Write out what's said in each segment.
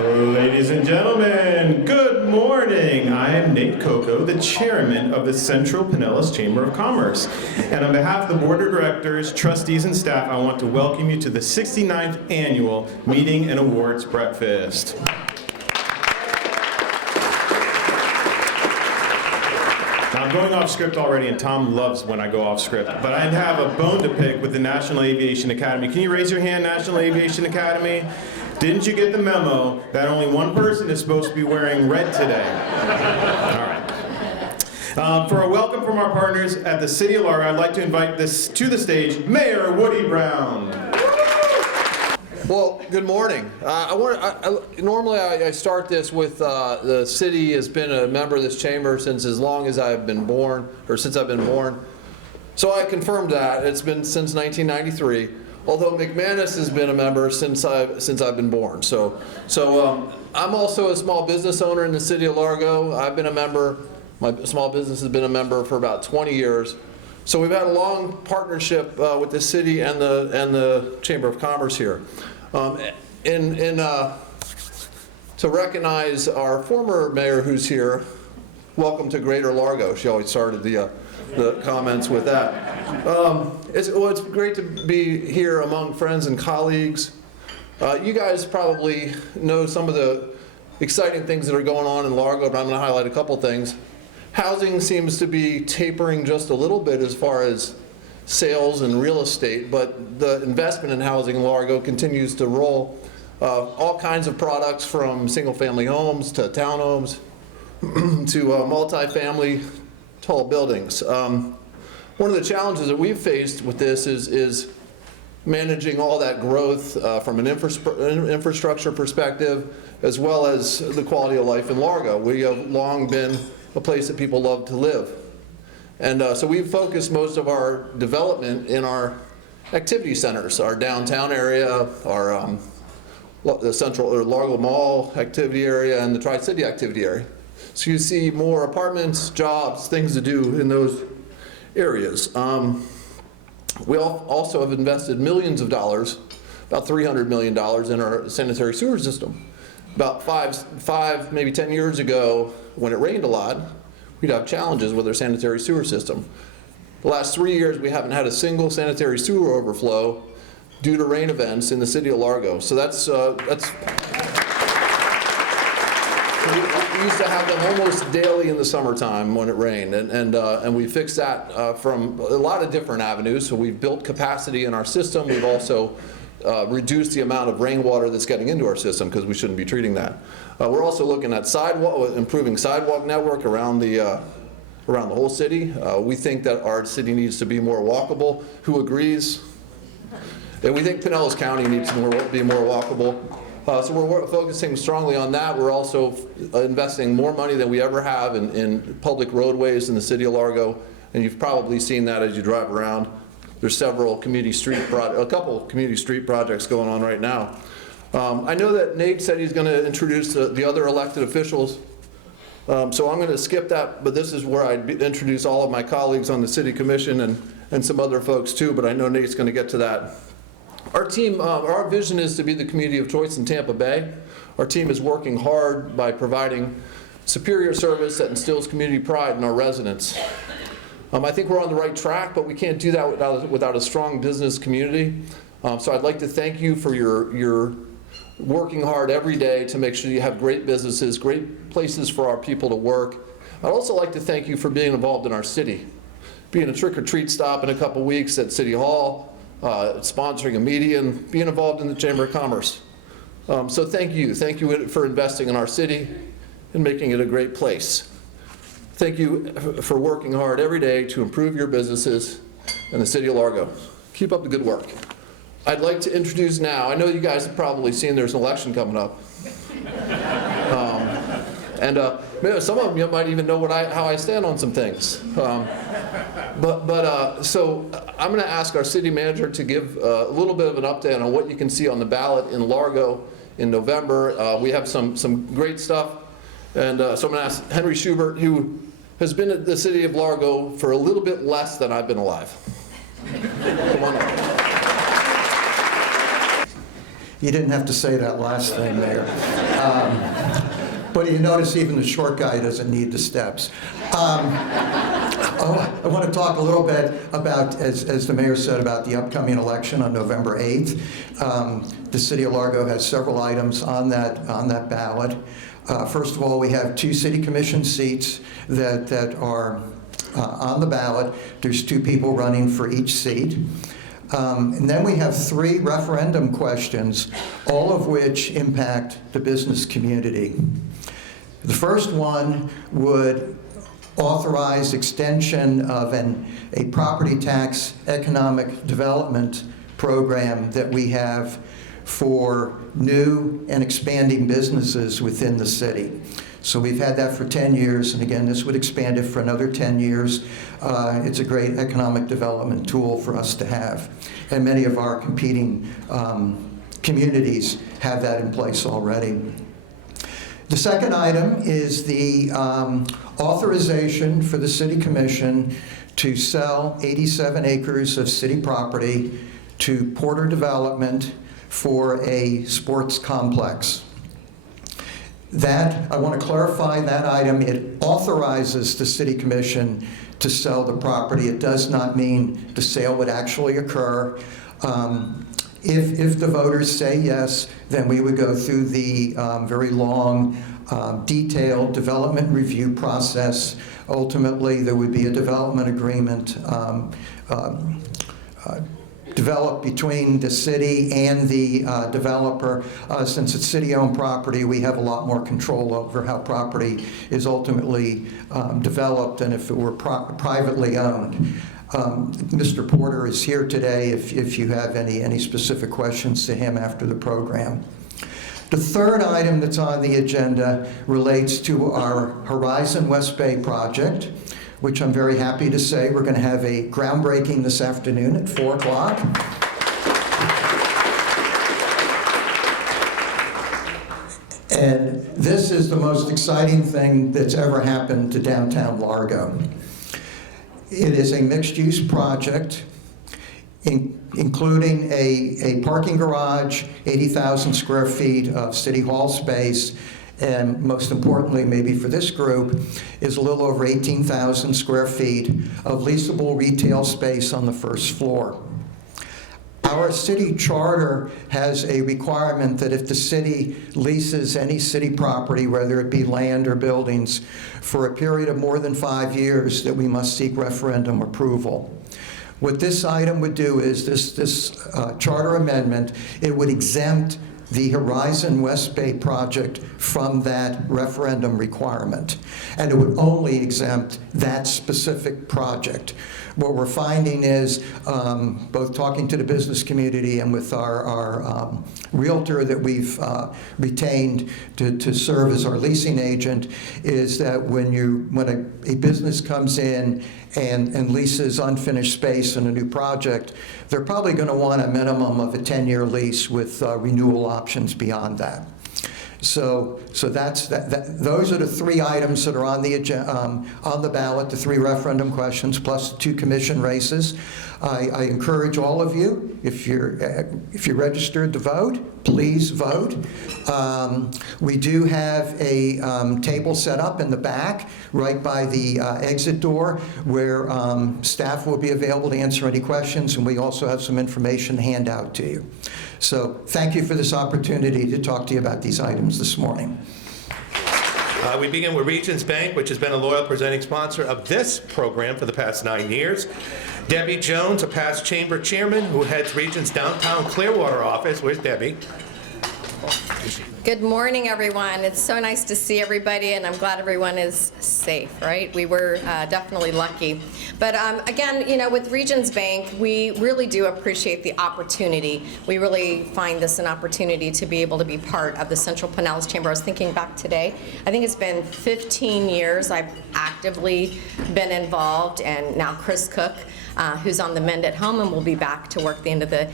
Ladies and gentlemen, good morning. I am Nate Cocco, the chairman of the Central Pinellas Chamber of Commerce. And on behalf of the board of directors, trustees, and staff, I want to welcome you to the 69th annual Meeting and Awards Breakfast. Now, I'm going off script already, and Tom loves when I go off script, but I have a bone to pick with the National Aviation Academy. Can you raise your hand, National Aviation Academy? Didn't you get the memo that only one person is supposed to be wearing red today? All right. For a welcome from our partners at the City of Largo, I'd like to invite to the stage Mayor Woody Brown. Well, good morning. Normally I start this with the city has been a member of this chamber since as long as I've been born, or since I've been born. So I confirmed that. It's been since 1993. Although McManus has been a member since I've been born. So I'm also a small business owner in the City of Largo. I've been a member. My small business has been a member for about 20 years. So we've had a long partnership with the city and the Chamber of Commerce here. To recognize our former mayor who's here, welcome to Greater Largo. She always started the comments with that. It's great to be here among friends and colleagues. You guys probably know some of the exciting things that are going on in Largo, but I'm going to highlight a couple things. Housing seems to be tapering just a little bit as far as sales and real estate, but the investment in housing in Largo continues to roll. All kinds of products from single-family homes to townhomes to multifamily tall buildings. One of the challenges that we've faced with this is managing all that growth from an infrastructure perspective, as well as the quality of life in Largo. We have long been a place that people love to live. And so we've focused most of our development in our activity centers, our downtown area, our the Central or Largo Mall activity area, and the Tri-City activity area. So you see more apartments, jobs, things to do in those areas. We also have invested millions of dollars, about $300 million in our sanitary sewer system. About five, maybe 10 years ago, when it rained a lot, we'd have challenges with our sanitary sewer system. The last 3 years, we haven't had a single sanitary sewer overflow due to rain events in the City of Largo. So that's we used to have them almost daily in the summertime when it rained, and we fixed that from a lot of different avenues. So we've built capacity in our system. We've also reduced the amount of rainwater that's getting into our system because we shouldn't be treating that. We're also looking at improving sidewalk network around the whole city. We think that our city needs to be more walkable. Who agrees? And we think Pinellas County needs to be more walkable. So we're focusing strongly on that. We're also investing more money than we ever have in public roadways in the City of Largo, and you've probably seen that as you drive around. There's a couple community street projects going on right now. I know that Nate said he's going to introduce the other elected officials, so I'm going to skip that, but this is where I introduce all of my colleagues on the City Commission and some other folks too, but I know Nate's going to get to that. Our team, our vision is to be the community of choice in Tampa Bay. Our team is working hard by providing superior service that instills community pride in our residents. I think we're on the right track, but we can't do that without a strong business community. So I'd like to thank you for your working hard every day to make sure you have great businesses, great places for our people to work. I'd also like to thank you for being involved in our city, being a trick-or-treat stop in a couple weeks at City Hall, sponsoring a meeting, being involved in the Chamber of Commerce. So thank you for investing in our city and making it a great place. Thank you for working hard every day to improve your businesses in the City of Largo. Keep up the good work. I'd like to introduce now, I know you guys have probably seen there's an election coming up. Maybe some of you might even know how I stand on some things. So I'm going to ask our city manager to give a little bit of an update on what you can see on the ballot in Largo in November. We have some great stuff. And so I'm going to ask Henry Schubert, who has been at the City of Largo for a little bit less than I've been alive. Come on up. You didn't have to say that last thing, Mayor. But you notice even the short guy doesn't need the steps. I want to talk a little bit about, as the mayor said, about the upcoming election on November 8th. The City of Largo has several items on that ballot. First of all, we have 2 city commission seats that are on the ballot. There's 2 people running for each seat. And then we have 3 referendum questions, all of which impact the business community. The first one would authorize extension of a property tax economic development program that we have for new and expanding businesses within the city. So we've had that for 10 years, and again, this would expand it for another 10 years. It's a great economic development tool for us to have. And many of our competing communities have that in place already. The second item is the authorization for the City Commission to sell 87 acres of city property to Porter Development for a sports complex. That, I want to clarify that item. It authorizes the City Commission to sell the property. It does not mean the sale would actually occur. If the voters say yes, then we would go through the very long, detailed development review process. Ultimately, there would be a development agreement developed between the city and the developer. Since it's city-owned property, we have a lot more control over how property is ultimately developed than if it were privately owned. Mr. Porter is here today if you have any specific questions to him after the program. The third item that's on the agenda relates to our Horizon West Bay project, which I'm very happy to say we're going to have a groundbreaking this afternoon at 4 o'clock. And this is the most exciting thing that's ever happened to downtown Largo. It is a mixed-use project, including a parking garage, 80,000 square feet of City Hall space, and most importantly, maybe for this group, is a little over 18,000 square feet of leasable retail space on the first floor. Our city charter has a requirement that if the city leases any city property, whether it be land or buildings, for a period of more than 5 years, that we must seek referendum approval. What this item would do is, this charter amendment, it would exempt the Horizon West Bay project from that referendum requirement. And it would only exempt that specific project. What we're finding is, both talking to the business community and with our realtor that we've retained to serve as our leasing agent, is that when a business comes in and leases unfinished space in a new project, they're probably going to want a minimum of a 10-year lease with renewal options beyond that. So that's those are the 3 items that are on the ballot, the 3 referendum questions plus the 2 commission races. I encourage all of you, if you're registered to vote, please vote. We do have a table set up in the back, right by the exit door, where staff will be available to answer any questions, and we also have some information to hand out to you. So thank you for this opportunity to talk to you about these items this morning. We begin with Regions Bank, which has been a loyal presenting sponsor of this program for the past 9 years. Debbie Jones, a past chamber chairman who heads Regions Downtown Clearwater office. Where's Debbie? Good morning, everyone. It's so nice to see everybody, and I'm glad everyone is safe, right? We were definitely lucky. But again, with Regions Bank, we really do appreciate the opportunity. We really find this an opportunity to be able to be part of the Central Pinellas Chamber. I was thinking back today, I think it's been 15 years I've actively been involved, and now Chris Cook, who's on the Mend at Home and will be back to work the end of the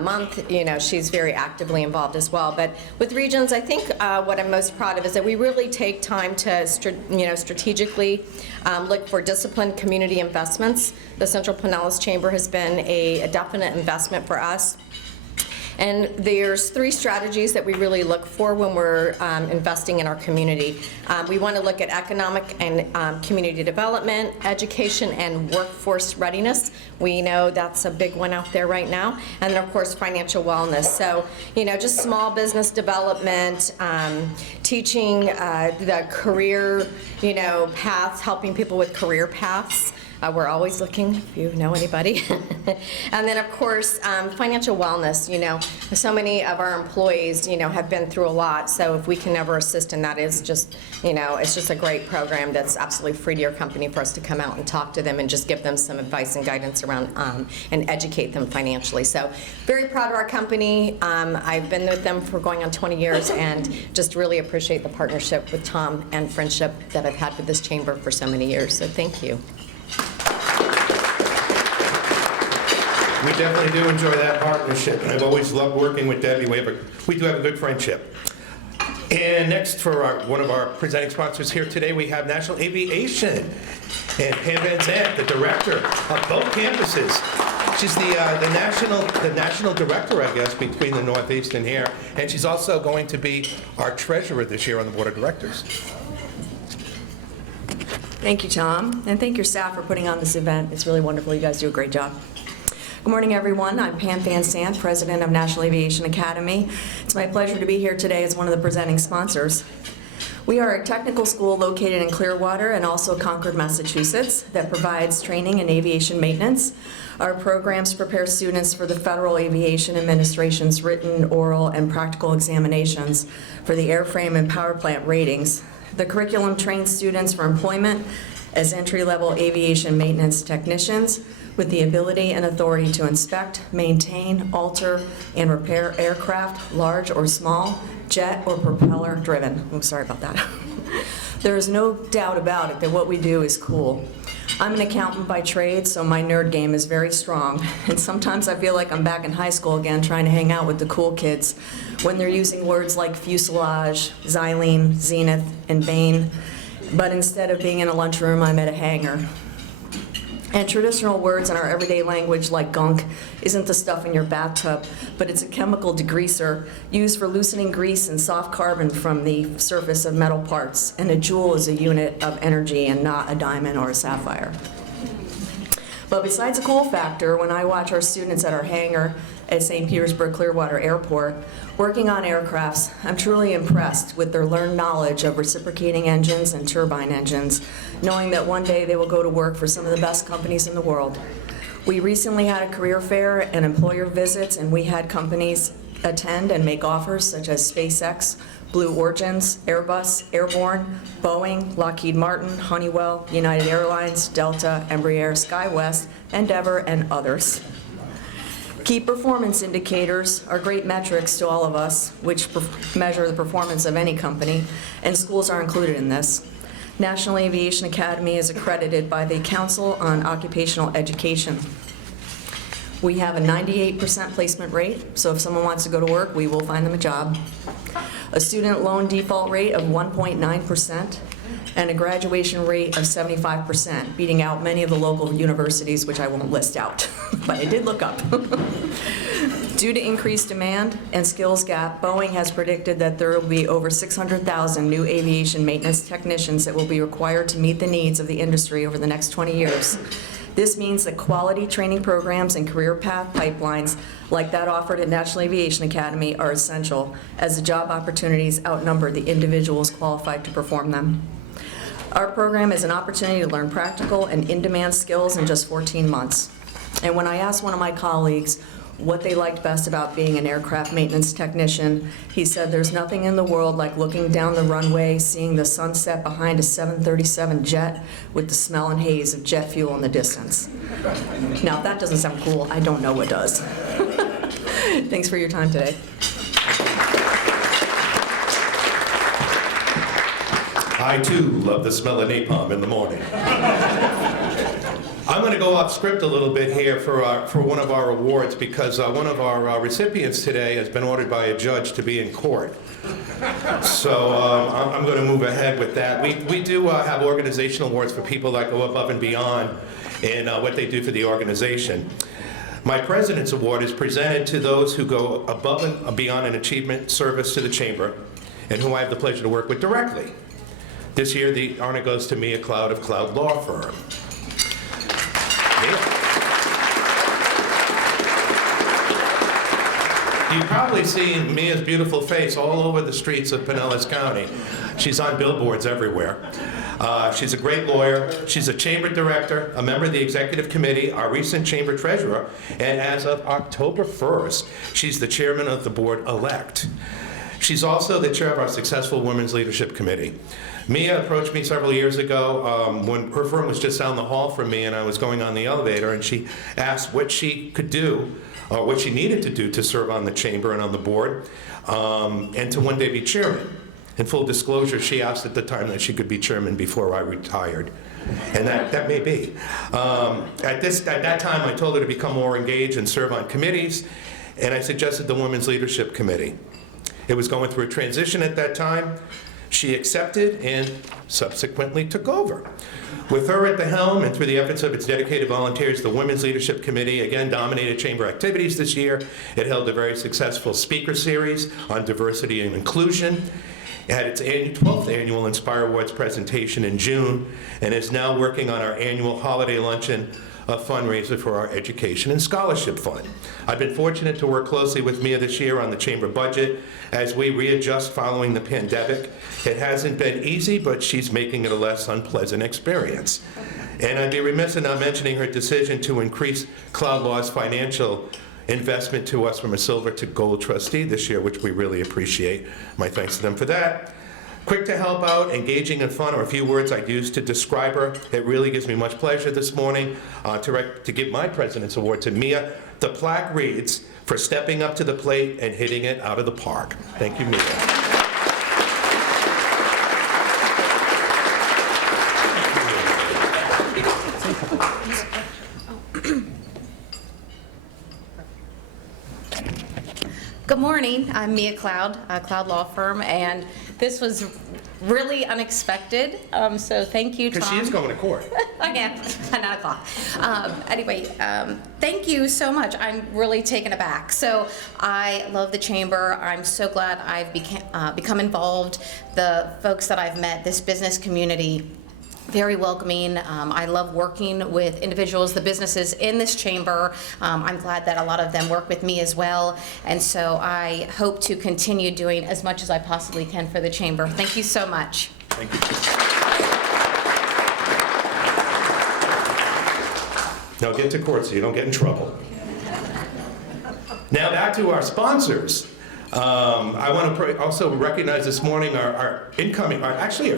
month, she's very actively involved as well. But with Regions, I think what I'm most proud of is that we really take time to strategically look for disciplined community investments. The Central Pinellas Chamber has been a definite investment for us. And there's 3 strategies that we really look for when we're investing in our community. We want to look at economic and community development, education, and workforce readiness. We know that's a big one out there right now. And then, of course, financial wellness. So, just small business development, teaching the career, paths, helping people with career paths. We're always looking, if you know anybody. And then, of course, financial wellness. So many of our employees, have been through a lot. So if we can ever assist in that, it's just, it's just a great program that's absolutely free to your company for us to come out and talk to them and just give them some advice and guidance around and educate them financially. So very proud of our company. I've been with them for going on 20 years and just really appreciate the partnership with Tom and friendship that I've had with this chamber for so many years. So thank you. We definitely do enjoy that partnership, and I've always loved working with Debbie. We do have a good friendship. And next, for one of our presenting sponsors here today, we have National Aviation. And Pam Van Zandt, the director of both campuses. She's the national director, I guess, between the Northeast and here. And she's also going to be our treasurer this year on the board of directors. Thank you, Tom, and thank your staff for putting on this event. It's really wonderful. You guys do a great job. Good morning, everyone. I'm Pam Van Zandt, president of National Aviation Academy. It's my pleasure to be here today as one of the presenting sponsors. We are a technical school located in Clearwater and also Concord, Massachusetts, that provides training in aviation maintenance. Our programs prepare students for the Federal Aviation Administration's written, oral, and practical examinations for the airframe and power plant ratings. The curriculum trains students for employment as entry-level aviation maintenance technicians with the ability and authority to inspect, maintain, alter, and repair aircraft, large or small, jet or propeller driven. I'm sorry about that. There is no doubt about it that what we do is cool. I'm an accountant by trade, so my nerd game is very strong, and sometimes I feel like I'm back in high school again trying to hang out with the cool kids when they're using words like fuselage, xylene, zenith, and vane, but instead of being in a lunchroom, I'm at a hangar. And traditional words in our everyday language like gunk isn't the stuff in your bathtub, but it's a chemical degreaser used for loosening grease and soft carbon from the surface of metal parts. And a joule is a unit of energy and not a diamond or a sapphire. But besides the cool factor, when I watch our students at our hangar at St. Petersburg Clearwater Airport working on aircrafts, I'm truly impressed with their learned knowledge of reciprocating engines and turbine engines, knowing that one day they will go to work for some of the best companies in the world. We recently had a career fair and employer visits, and we had companies attend and make offers such as SpaceX, Blue Origins, Airbus, Airborne, Boeing, Lockheed Martin, Honeywell, United Airlines, Delta, Embraer, SkyWest, Endeavor, and others. Key performance indicators are great metrics to all of us, which measure the performance of any company, and schools are included in this. National Aviation Academy is accredited by the Council on Occupational Education. We have a 98% placement rate, so if someone wants to go to work, we will find them a job. A student loan default rate of 1.9%, and a graduation rate of 75%, beating out many of the local universities, which I won't list out, but I did look up. Due to increased demand and skills gap, Boeing has predicted that there will be over 600,000 new aviation maintenance technicians that will be required to meet the needs of the industry over the next 20 years. This means that quality training programs and career path pipelines like that offered at National Aviation Academy are essential, as the job opportunities outnumber the individuals qualified to perform them. Our program is an opportunity to learn practical and in-demand skills in just 14 months. And when I asked one of my colleagues what they liked best about being an aircraft maintenance technician, he said there's nothing in the world like looking down the runway, seeing the sunset behind a 737 jet with the smell and haze of jet fuel in the distance. Now, if that doesn't sound cool, I don't know what does. Thanks for your time today. I, too, love the smell of napalm in the morning. I'm going to go off script a little bit here for one of our awards, because one of our recipients today has been ordered by a judge to be in court. So I'm going to move ahead with that. We do have organizational awards for people that go above and beyond in what they do for the organization. My President's Award is presented to those who go above and beyond an achievement service to the Chamber and who I have the pleasure to work with directly. This year, the honor goes to Mia Cloud of Cloud Law Firm. Mia. You've probably seen Mia's beautiful face all over the streets of Pinellas County. She's on billboards everywhere. She's a great lawyer. She's a chamber director, a member of the executive committee, our recent chamber treasurer, and as of October 1st, she's the chairman of the board-elect. She's also the chair of our successful Women's Leadership Committee. Mia approached me several years ago when her firm was just down the hall from me and I was going on the elevator, and she asked what she could do, or what she needed to do to serve on the chamber and on the board, and to one day be chairman. In full disclosure, she asked at the time that she could be chairman before I retired. And that may be. At that time, I told her to become more engaged and serve on committees, and I suggested the Women's Leadership Committee. It was going through a transition at that time. She accepted and subsequently took over. With her at the helm and through the efforts of its dedicated volunteers, the Women's Leadership Committee again dominated chamber activities this year. It held a very successful speaker series on diversity and inclusion. It had its 12th annual Inspire Awards presentation in June and is now working on our annual holiday luncheon, a fundraiser for our Education and Scholarship Fund. I've been fortunate to work closely with Mia this year on the chamber budget as we readjust following the pandemic. It hasn't been easy, but she's making it a less unpleasant experience. And I'd be remiss in not mentioning her decision to increase Cloud Law's financial investment to us from a silver to gold trustee this year, which we really appreciate. My thanks to them for that. Quick to help out, engaging and fun are a few words I'd use to describe her. It really gives me much pleasure this morning to give my President's Award to Mia. The plaque reads, "For stepping up to the plate and hitting it out of the park." Thank you, Mia. Good morning. I'm Mia Cloud, Cloud Law Firm, and this was really unexpected. So thank you, Tom. Because she is going to court. Again, at 9 o'clock. Anyway, thank you so much. I'm really taken aback. So I love the chamber. I'm so glad I've become involved. The folks that I've met, this business community, very welcoming. I love working with individuals, the businesses in this chamber. I'm glad that a lot of them work with me as well. And so I hope to continue doing as much as I possibly can for the chamber. Thank you so much. Thank you. Now get to court so you don't get in trouble. Now back to our sponsors. I want to also recognize this morning our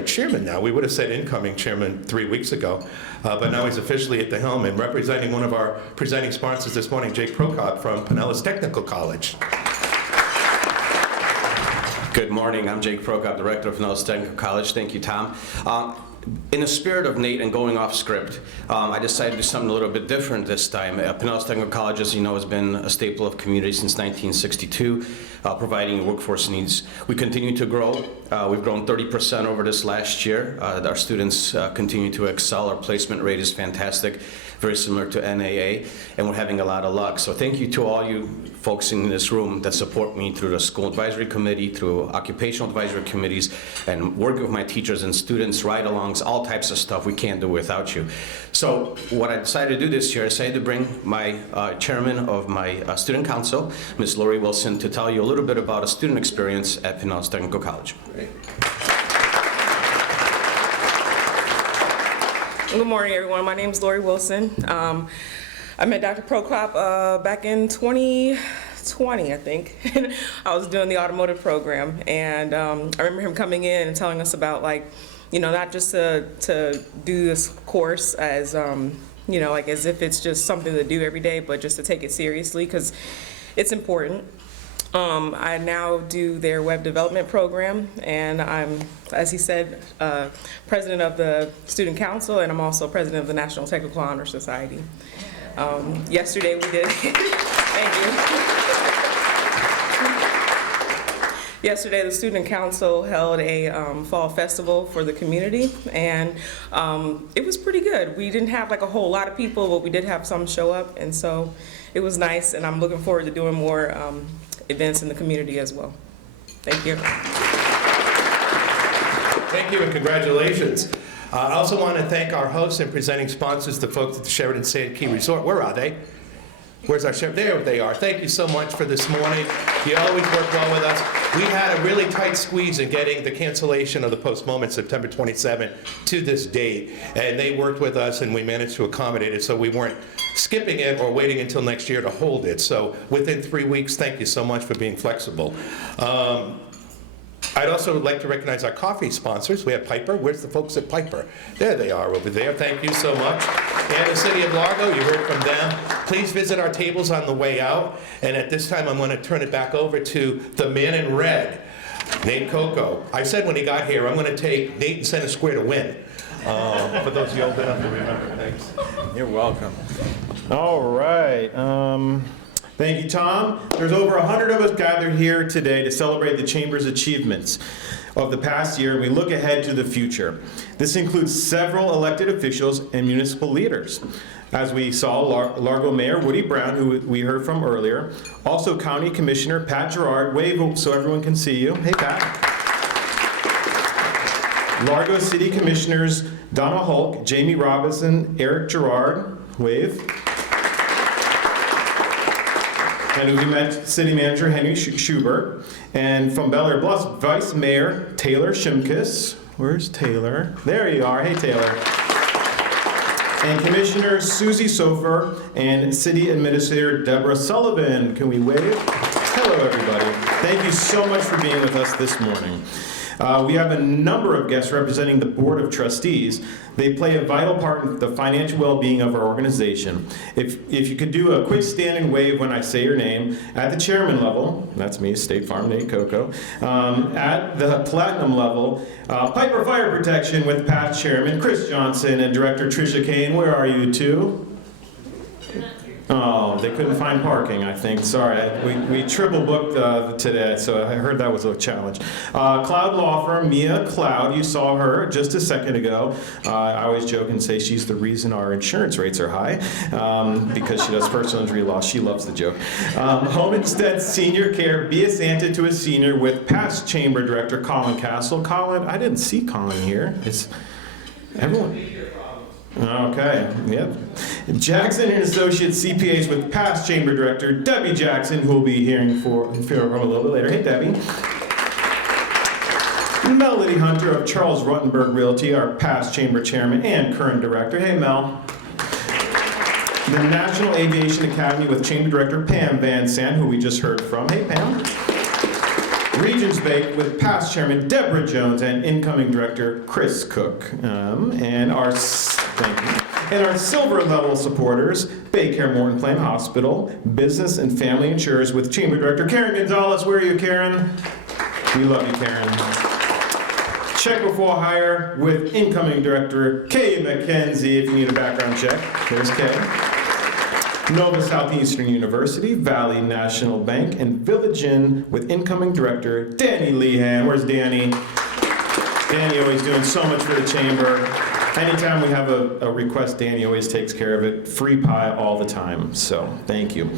chairman now. We would have said incoming chairman 3 weeks ago, but now he's officially at the helm and representing one of our presenting sponsors this morning, Jake Prokop from Pinellas Technical College. Good morning. I'm Jake Prokop, Director of Pinellas Technical College. Thank you, Tom. In the spirit of Nate and going off script, I decided to do something a little bit different this time. Pinellas Technical College, as you know, has been a staple of community since 1962, providing workforce needs. We continue to grow. We've grown 30% over this last year. Our students continue to excel. Our placement rate is fantastic, very similar to NAA, and we're having a lot of luck. So thank you to all you folks in this room that support me through the school advisory committee, through occupational advisory committees, and working with my teachers and students, ride-alongs, all types of stuff we can't do without you. So what I decided to do this year, I decided to bring my chairman of my student council, Ms. Lori Wilson, to tell you a little bit about a student experience at Pinellas Technical College. Great. Good morning, everyone. My name is Lori Wilson. I met Dr. Prokop back in 2020, I think. I was doing the automotive program, and I remember him coming in and telling us about, like, you know, not just to do this course as, you know, like as if it's just something to do every day, but just to take it seriously because it's important. I now do their web development program, and I'm, as he said, president of the student council, and I'm also president of the National Technical Honor Society. Yesterday we did, thank you. Yesterday the student council held a fall festival for the community, and it was pretty good. We didn't have like a whole lot of people, but we did have some show up, and so it was nice, and I'm looking forward to doing more events in the community as well. Thank you. Thank you and congratulations. I also want to thank our hosts and presenting sponsors, the folks at the Sheraton Sand Key Resort. Where are they? Where's our sheriff? There they are. Thank you so much for this morning. You always work well with us. We had a really tight squeeze in getting the cancellation of the postponement September 27 to this date, and they worked with us and we managed to accommodate it, so we weren't skipping it or waiting until next year to hold it. So within 3 weeks, thank you so much for being flexible. I'd also like to recognize our coffee sponsors. We have Piper. Where's the folks at Piper? There they are over there. Thank you so much. And the City of Largo, you heard from them. Please visit our tables on the way out. And at this time, I'm going to turn it back over to the man in red, Nate Cocco. I said when he got here, I'm going to take Nate and Center Square to win. For those of you old enough to remember. Thanks. You're welcome. All right. Thank you, Tom. There's over 100 of us gathered here today to celebrate the Chamber's achievements of the past year, and we look ahead to the future. This includes several elected officials and municipal leaders. As we saw, Largo Mayor Woody Brown, who we heard from earlier, also County Commissioner Pat Gerard. Wave so everyone can see you. Hey, Pat. Largo City Commissioners Donna Hulk, Jamie Robinson, Eric Gerard. Wave. And we met City Manager Henry Schubert. And from Bel Air Bluffs, Vice Mayor Taylor Shimkus. Where's Taylor? There you are. Hey, Taylor. And Commissioner Susie Sofer and City Administrator Deborah Sullivan. Can we wave? Hello, everybody. Thank you so much for being with us this morning. We have a number of guests representing the Board of Trustees. They play a vital part in the financial well-being of our organization. If you could do a quick stand and wave when I say your name, at the chairman level, that's me, State Farm, Nate Cocco, at the platinum level, Piper Fire Protection with past chairman Chris Johnson and Director Tricia Kane. Where are you two? Oh, they couldn't find parking, I think. Sorry, we triple booked today, so I heard that was a challenge. Cloud Law Firm, Mia Cloud, you saw her just a second ago. I always joke and say she's the reason our insurance rates are high, because she does personal injury law. She loves the joke. Home Instead Senior Care, be a Santa to a Senior with past Chamber Director Colin Castle. Colin, I didn't see Colin here. Is everyone? Okay, yep. Jackson and Associates CPAs with past Chamber Director Debbie Jackson, who we'll be hearing from a little bit later. Hey, Debbie. Melody Hunter of Charles Ruttenberg Realty, our past Chamber Chairman and current Director. Hey, Mel. The National Aviation Academy with Chamber Director Pam Van Sant, who we just heard from. Hey, Pam. Regions Bank with past Chairman Deborah Jones and incoming Director Chris Cook. And our silver level supporters, Baycare Morton Plain Hospital, Business and Family Insurers with Chamber Director Karen Gonzalez. Where are you, Karen? We love you, Karen. Check Before Hire with incoming Director Kay McKenzie, if you need a background check. There's Kay. Nova Southeastern University, Valley National Bank, and Village Inn with incoming Director Danny Lehan. Where's Danny? Danny always doing so much for the Chamber. Anytime we have a request, Danny always takes care of it. Free pie all the time, so thank you.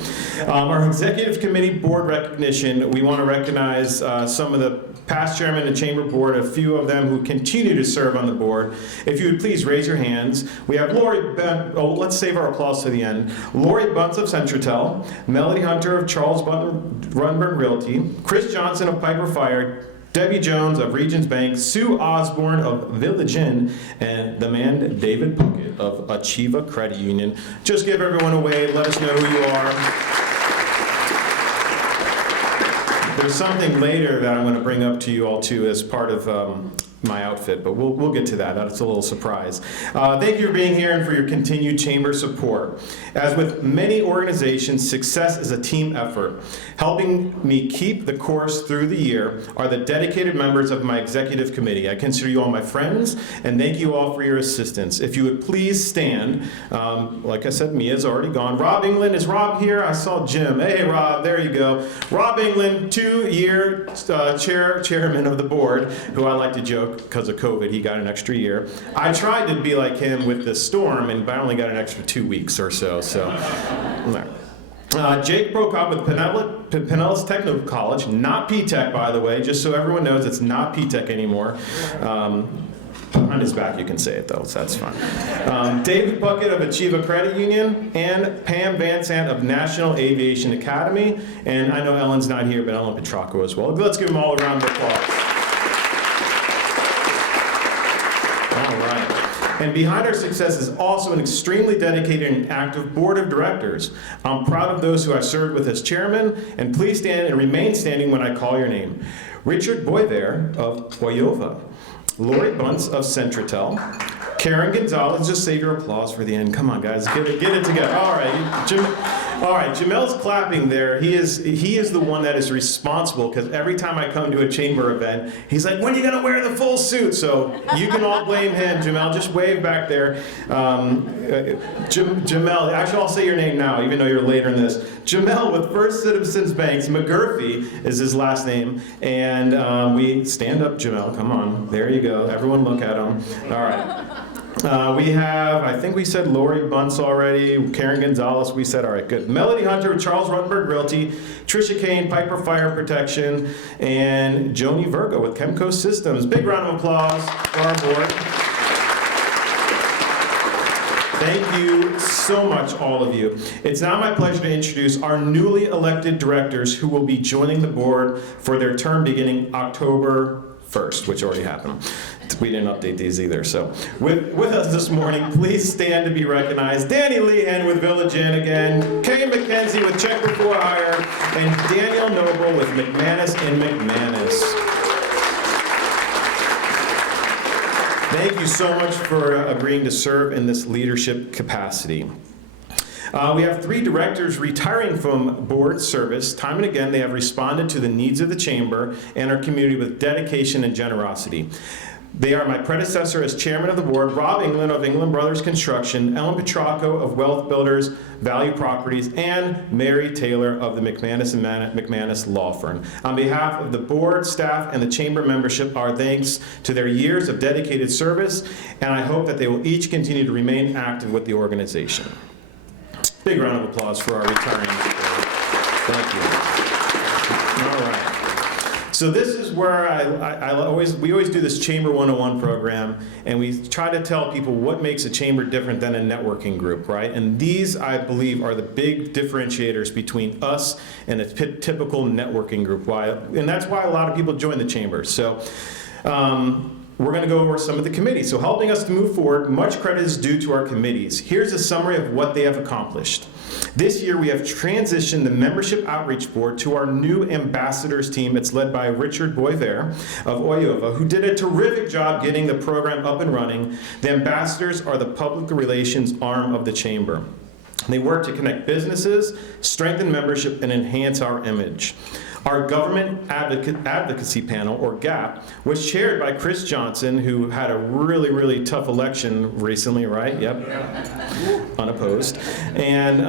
Our Executive Committee Board recognition, we want to recognize some of the past chairman of the Chamber Board, a few of them who continue to serve on the board. If you would please raise your hands. We have let's save our applause to the end. Lori Bunce of Centratel, Melody Hunter of Charles Ruttenberg Realty, Chris Johnson of Piper Fire, Debbie Jones of Regions Bank, Sue Osborne of Village Inn, and the man David Puckett of Achieva Credit Union. Just give everyone a wave. Let us know who you are. There's something later that I'm going to bring up to you all too as part of my outfit, but we'll get to that. That's a little surprise. Thank you for being here and for your continued Chamber support. As with many organizations, success is a team effort. Helping me keep the course through the year are the dedicated members of my executive committee. I consider you all my friends, and thank you all for your assistance. If you would please stand. Like I said, Mia's already gone. Rob England, is Rob here? I saw Jim. Hey, Rob, there you go. Rob England, 2-year chairman of the board, who I like to joke, because of COVID, he got an extra year. I tried to be like him with the storm, but I only got an extra 2 weeks or so. Jake Prokop with Pinellas Technical College, not P-Tech, by the way, just so everyone knows it's not P-Tech anymore. Behind his back, you can say it though, so that's fine. David Bucket of Achieva Credit Union, and Pam Van Sant of National Aviation Academy. And I know Ellen's not here, but Ellen Petrocco as well. Let's give them all a round of applause. All right. And behind our success is also an extremely dedicated and active board of directors. I'm proud of those who I served with as chairman, and please stand and remain standing when I call your name. Richard Boisvert of Oyova. Lori Bunce of Centratel, Karen Gonzalez, just save your applause for the end. Come on, guys, get it together. All right, Jamel's clapping there. He is the one that is responsible, because every time I come to a chamber event, he's like, when are you gonna wear the full suit? So you can all blame him. Jamel, just wave back there. Jamel, actually I'll say your name now, even though you're later in this. Jamel with First Citizens Bank's McGurphy is his last name, and we stand up, Jamel. Come on, there you go. Everyone look at him. All right. We have, I think we said Lori Bunce already, Karen Gonzalez, we said, all right, good. Melody Hunter with Charles Ruttenberg Realty, Trisha Kane, Piper Fire Protection, and Joni Virgo with Chemco Systems. Big round of applause for our board. Thank you so much, all of you. It's now my pleasure to introduce our newly elected directors who will be joining the board for their term beginning October 1st, which already happened. We didn't update these either. So with us this morning, please stand to be recognized. Danny Lehan with Village Inn again, Kay McKenzie with Check Before Hire, and Danielle Noble with McManus in McManus. Thank you so much for agreeing to serve in this leadership capacity. We have 3 directors retiring from board service. Time and again, they have responded to the needs of the chamber and our community with dedication and generosity. They are my predecessor as chairman of the board, Rob England of England Brothers Construction, Ellen Petrocco of Wealth Builders Value Properties, and Mary Taylor of the McManus and McManus Law Firm. On behalf of the board, staff, and the chamber membership, our thanks to their years of dedicated service, and I hope that they will each continue to remain active with the organization. Big round of applause for our retiring board. Thank you. All right. So this is where we always do this Chamber 101 program, and we try to tell people what makes a chamber different than a networking group, right? And these, I believe, are the big differentiators between us and a typical networking group. And that's why a lot of people join the chamber. So we're going to go over some of the committees. So helping us to move forward, much credit is due to our committees. Here's a summary of what they have accomplished. This year, we have transitioned the Membership Outreach Board to our new ambassadors team. It's led by Richard Boisvert of Oyova, who did a terrific job getting the program up and running. The ambassadors are the public relations arm of the chamber. They work to connect businesses, strengthen membership, and enhance our image. Our Government Advocacy Panel, or GAP, was chaired by Chris Johnson, who had a really, really tough election recently, right? Yep. Unopposed. And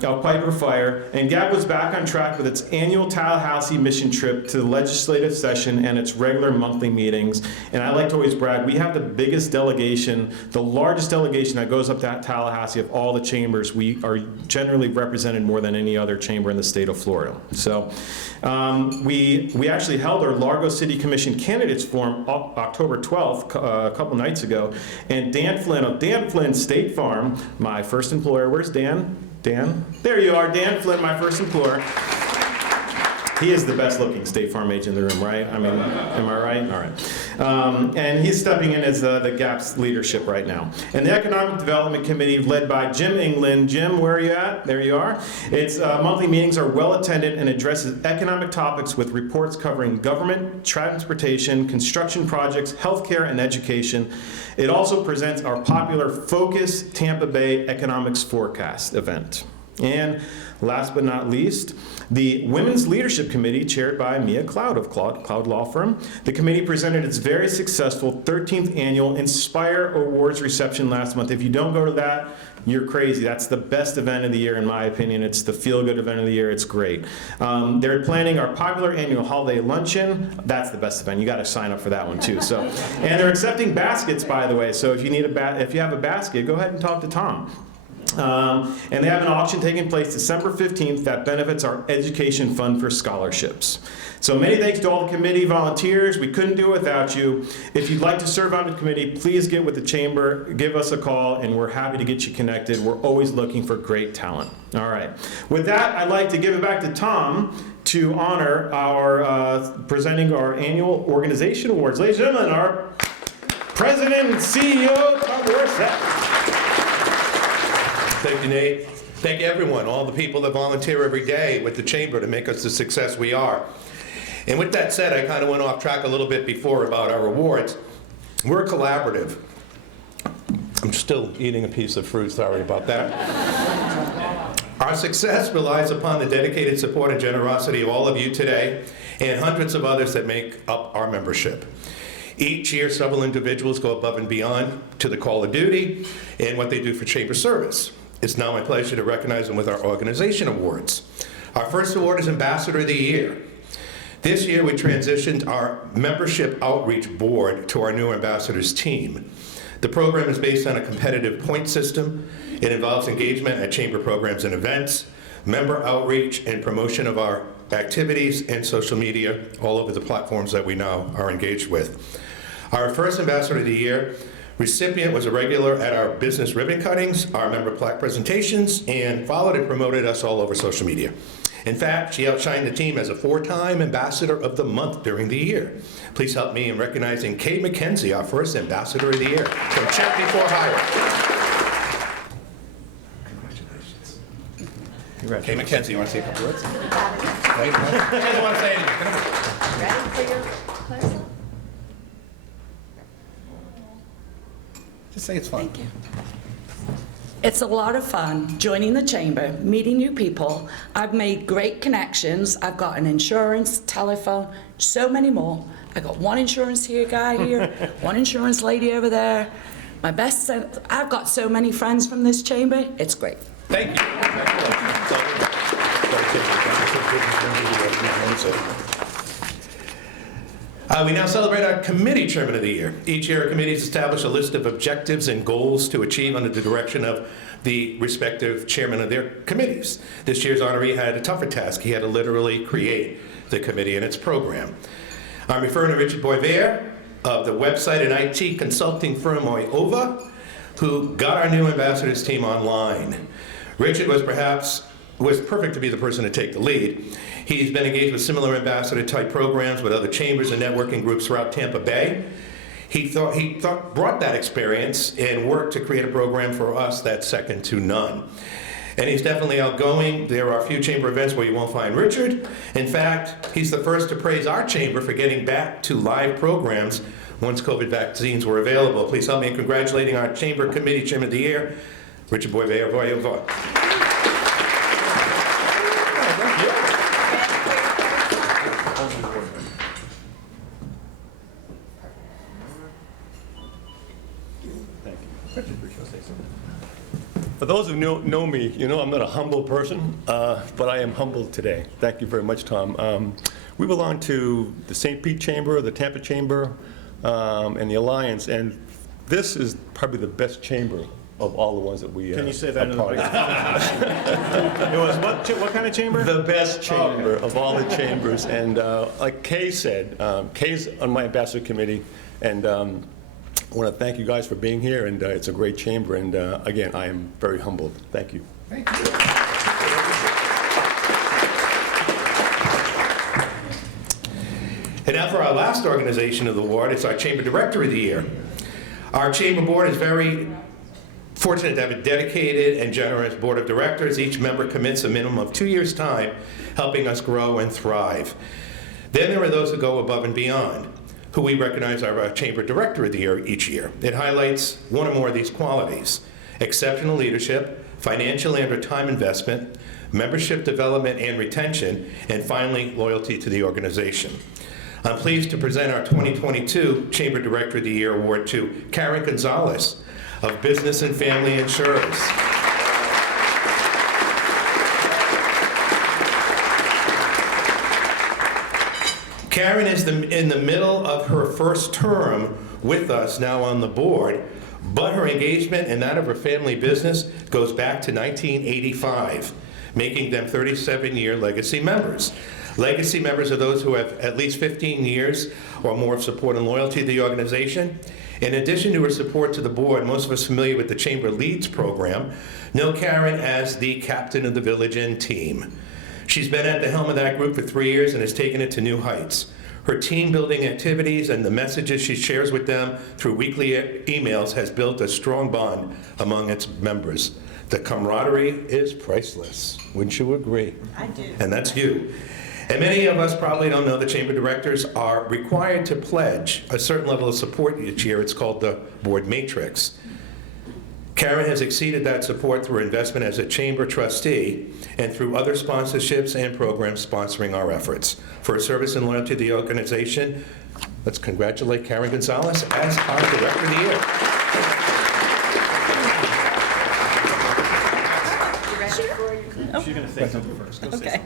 Piper Fire. And GAP was back on track with its annual Tallahassee mission trip to the legislative session and its regular monthly meetings. And I like to always brag, we have the biggest delegation, the largest delegation that goes up to Tallahassee of all the chambers. We are generally represented more than any other chamber in the state of Florida. So we actually held our Largo City Commission Candidates Forum October 12th, a couple nights ago, and Dan Flynn of Dan Flynn State Farm, my first employer. Where's Dan? Dan? There you are, Dan Flynn, my first employer. He is the best looking State Farm agent in the room, right? I mean, am I right? All right. And he's stepping in as the GAP's leadership right now. And the Economic Development Committee, led by Jim England. Jim, where are you at? There you are. Its monthly meetings are well attended and addresses economic topics with reports covering government, transportation, construction projects, healthcare, and education. It also presents our popular Focus Tampa Bay Economics Forecast event. And last but not least, the Women's Leadership Committee, chaired by Mia Cloud of Cloud Law Firm. The committee presented its very successful 13th annual Inspire Awards reception last month. If you don't go to that, you're crazy. That's the best event of the year, in my opinion. It's the feel-good event of the year. It's great. They're planning our popular annual holiday luncheon. That's the best event. You got to sign up for that one too. So, and they're accepting baskets, by the way. So if you need if you have a basket, go ahead and talk to Tom. And they have an auction taking place December 15th that benefits our education fund for scholarships. So many thanks to all the committee volunteers. We couldn't do it without you. If you'd like to serve on the committee, please get with the chamber, give us a call, and we're happy to get you connected. We're always looking for great talent. All right. With that, I'd like to give it back to Tom to honor our presenting our annual organization awards. Ladies and gentlemen, our President and CEO, Tom Dorsett. Thank you, Nate. Thank you, everyone, all the people that volunteer every day with the chamber to make us the success we are. And with that said, I kind of went off track a little bit before about our awards. We're a collaborative. I'm still eating a piece of fruit, sorry about that. Our success relies upon the dedicated support and generosity of all of you today and hundreds of others that make up our membership. Each year, several individuals go above and beyond to the call of duty and what they do for chamber service. It's now my pleasure to recognize them with our organization awards. Our first award is Ambassador of the Year. This year, we transitioned our membership outreach board to our new ambassadors team. The program is based on a competitive point system. It involves engagement at chamber programs and events, member outreach, and promotion of our activities and social media all over the platforms that we now are engaged with. Our first Ambassador of the Year recipient was a regular at our business ribbon cuttings, our member plaque presentations, and followed and promoted us all over social media. In fact, she outshined the team as a 4-time Ambassador of the Month during the year. Please help me in recognizing Kay McKenzie, our first Ambassador of the Year from Check Before Hire. Congratulations. Kay McKenzie, you want to say a couple words? You guys want to say anything? Ready for your close-up? Just say it's fun. Thank you. It's a lot of fun joining the chamber, meeting new people. I've made great connections. I've got an insurance, telephone, so many more. I got one insurance guy here, one insurance lady over there. My best friend, I've got so many friends from this chamber. It's great. Thank you. We now celebrate our Committee Chairman of the Year. Each year, our committees establish a list of objectives and goals to achieve under the direction of the respective chairman of their committees. This year's honoree had a tougher task. He had to literally create the committee and its program. I'm referring to Richard Boisvert of the website and IT consulting firm Oiova, who got our new ambassadors team online. Richard was perfect to be the person to take the lead. He's been engaged with similar ambassador-type programs with other chambers and networking groups throughout Tampa Bay. He brought that experience and worked to create a program for us that's second to none. And he's definitely outgoing. There are a few chamber events where you won't find Richard. In fact, he's the first to praise our chamber for getting back to live programs once COVID vaccines were available. Please help me in congratulating our Chamber Committee Chairman of the Year, Richard Boisvert. For those who know me, you know I'm not a humble person, but I am humbled today. Thank you very much, Tom. We belong to the St. Pete Chamber, the Tampa Chamber, and the Alliance, and this is probably the best chamber of all the ones that we Can you say that in the part of. It was what kind of chamber? The best chamber of all the chambers, and like Kay said, Kay's on my ambassador committee, and I want to thank you guys for being here, and it's a great chamber, and again, I am very humbled. Thank you. Thank you. And now for our last organization of the award, it's our Chamber Director of the Year. Our Chamber Board is very fortunate to have a dedicated and generous Board of Directors. Each member commits a minimum of 2 years' time, helping us grow and thrive. Then there are those who go above and beyond, who we recognize our Chamber Director of the Year each year. It highlights one or more of these qualities: exceptional leadership, financial and or time investment, membership development and retention, and finally, loyalty to the organization. I'm pleased to present our 2022 Chamber Director of the Year award to Karen Gonzalez of Business and Family Insurance. Karen is in the middle of her first term with us now on the board, But her engagement and that of her family business goes back to 1985, making them 37-year legacy members. Legacy members are those who have at least 15 years or more of support and loyalty to the organization. In addition to her support to the board, most of us familiar with the Chamber Leads program know Karen as the captain of the Village Inn team. She's been at the helm of that group for 3 years and has taken it to new heights. Her team-building activities and the messages she shares with them through weekly emails has built a strong bond among its members. The camaraderie is priceless. Wouldn't you agree? I do. And that's you. And many of us probably don't know the Chamber directors are required to pledge a certain level of support each year. It's called the board matrix. Karen has exceeded that support through investment as a Chamber trustee and through other sponsorships and programs sponsoring our efforts. For her service and loyalty to the organization, let's congratulate Karen Gonzalez as our Director of the Year. She's going to say something first. Okay.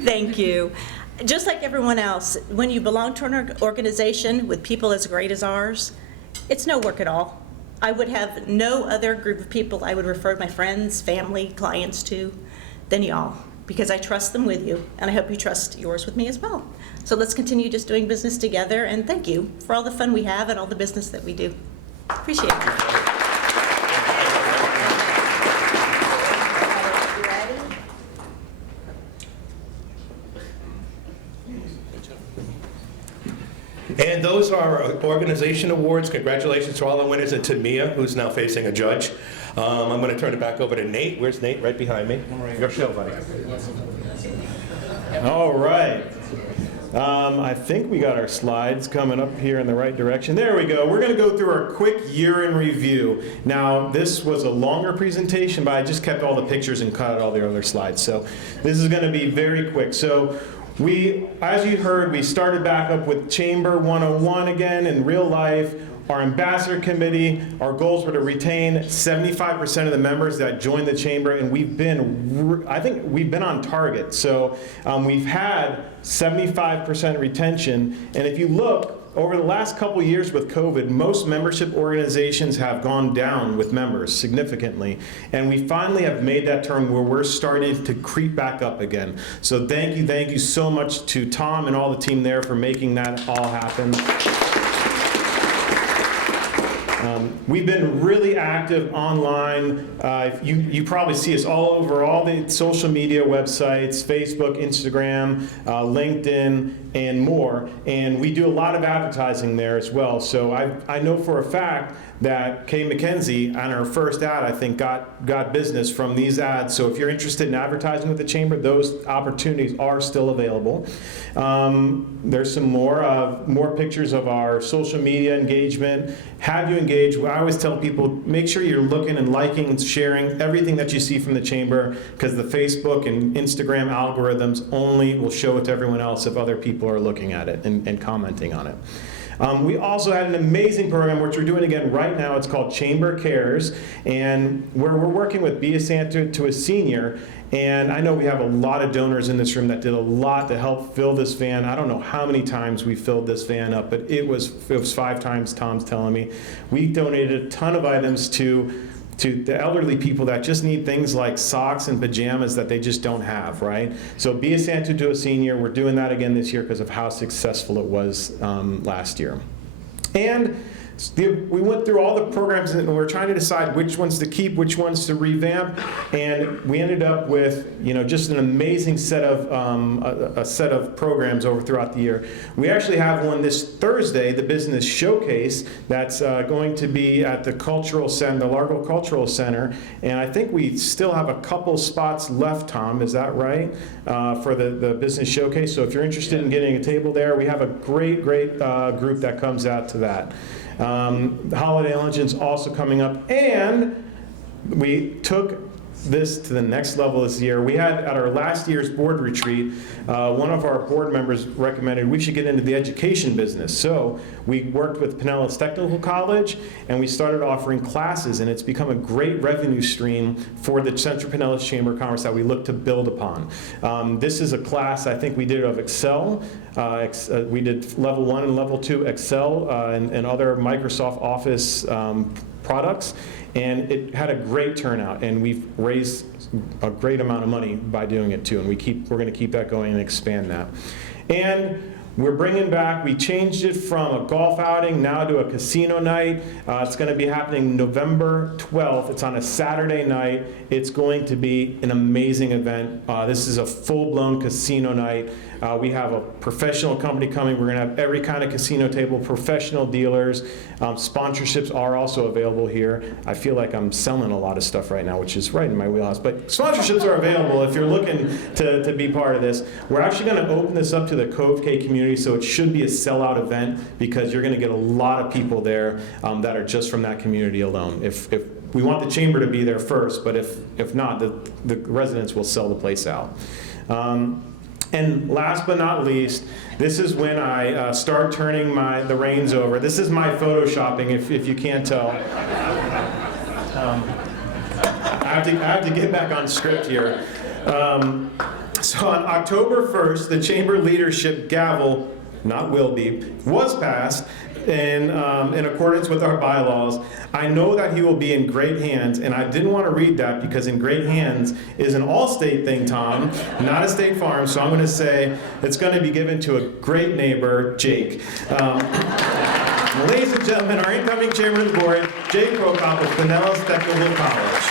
Thank you. Just like everyone else, when you belong to an organization with people as great as ours, it's no work at all. I would have no other group of people I would refer my friends, family, clients to than y'all, because I trust them with you, and I hope you trust yours with me as well. So let's continue just doing business together, and thank you for all the fun we have and all the business that we do. Appreciate it. And those are our organization awards. Congratulations to all the winners and to Mia, who's now facing a judge. I'm going to turn it back over to Nate. Where's Nate? Right behind me. Your show, buddy. All right. I think we got our slides coming up here in the right direction. There we go. We're going to go through our quick year in review. Now, this was a longer presentation, but I just kept all the pictures and cut out all the other slides. So this is going to be very quick. So as you heard, we started back up with Chamber 101 again in real life. Our ambassador committee, our goals were to retain 75% of the members that joined the chamber, and I think we've been on target. So we've had 75% retention, and if you look, over the last couple years with COVID, most membership organizations have gone down with members significantly. And we finally have made that turn where we're starting to creep back up again. So thank you so much to Tom and all the team there for making that all happen. We've been really active online. You probably see us all over all the social media websites, Facebook, Instagram, LinkedIn, and more. And we do a lot of advertising there as well. So I know for a fact that Kay McKenzie on her first ad, I think, got business from these ads. So if you're interested in advertising with the Chamber, those opportunities are still available. There's some more pictures of our social media engagement. Have you engaged? I always tell people, make sure you're looking and liking and sharing everything that you see from the Chamber, because the Facebook and Instagram algorithms only will show it to everyone else if other people are looking at it and commenting on it. We also had an amazing program, which we're doing again right now. It's called Chamber Cares, and where we're working with Be a Santa to a Senior. And I know we have a lot of donors in this room that did a lot to help fill this van. I don't know how many times we filled this van up, but it was 5 times, Tom's telling me. We donated a ton of items to the elderly people that just need things like socks and pajamas that they just don't have, right? So Be a Santa to a Senior. We're doing that again this year because of how successful it was last year. And we went through all the programs and we were trying to decide which ones to keep, which ones to revamp, and we ended up with just an amazing set of programs throughout the year. We actually have one this Thursday, the Business Showcase, that's going to be at the Cultural Center, the Largo Cultural Center, and I think we still have a couple spots left, Tom, is that right, for the Business Showcase? So if you're interested in getting a table there, we have a great group that comes out to that. The holiday luncheon's also coming up, and we took this to the next level this year. We had, at our last year's board retreat, one of our board members recommended we should get into the education business. So we worked with Pinellas Technical College, and we started offering classes, and it's become a great revenue stream for the Central Pinellas Chamber of Commerce that we look to build upon. This is a class, I think we did, of Excel. We did level 1 and level 2 Excel and other Microsoft Office products, and it had a great turnout, and we've raised a great amount of money by doing it too, and we're going to keep that going and expand that. And we're bringing back, we changed it from a golf outing now to a casino night. It's going to be happening November 12th. It's on a Saturday night. It's going to be an amazing event. This is a full-blown casino night. We have a professional company coming. We're going to have every kind of casino table, professional dealers. Sponsorships are also available here. I feel like I'm selling a lot of stuff right now, which is right in my wheelhouse. But sponsorships are available if you're looking to be part of this. We're actually going to open this up to the Cove K community, so it should be a sellout event because you're going to get a lot of people there that are just from that community alone. If we want the chamber to be there first, but if not, the residents will sell the place out. And last but not least, this is when I start turning the reins over. This is my photoshopping, if you can't tell. I have to get back on script here. So on October 1st, the chamber leadership gavel, not will be, was passed in accordance with our bylaws. I know that he will be in great hands, and I didn't want to read that because in great hands is an all-state thing, Tom, not a State Farm, so I'm going to say it's going to be given to a great neighbor, Jake. Ladies and gentlemen, our incoming chairman of the board, Jake Prokop of Pinellas Technical College.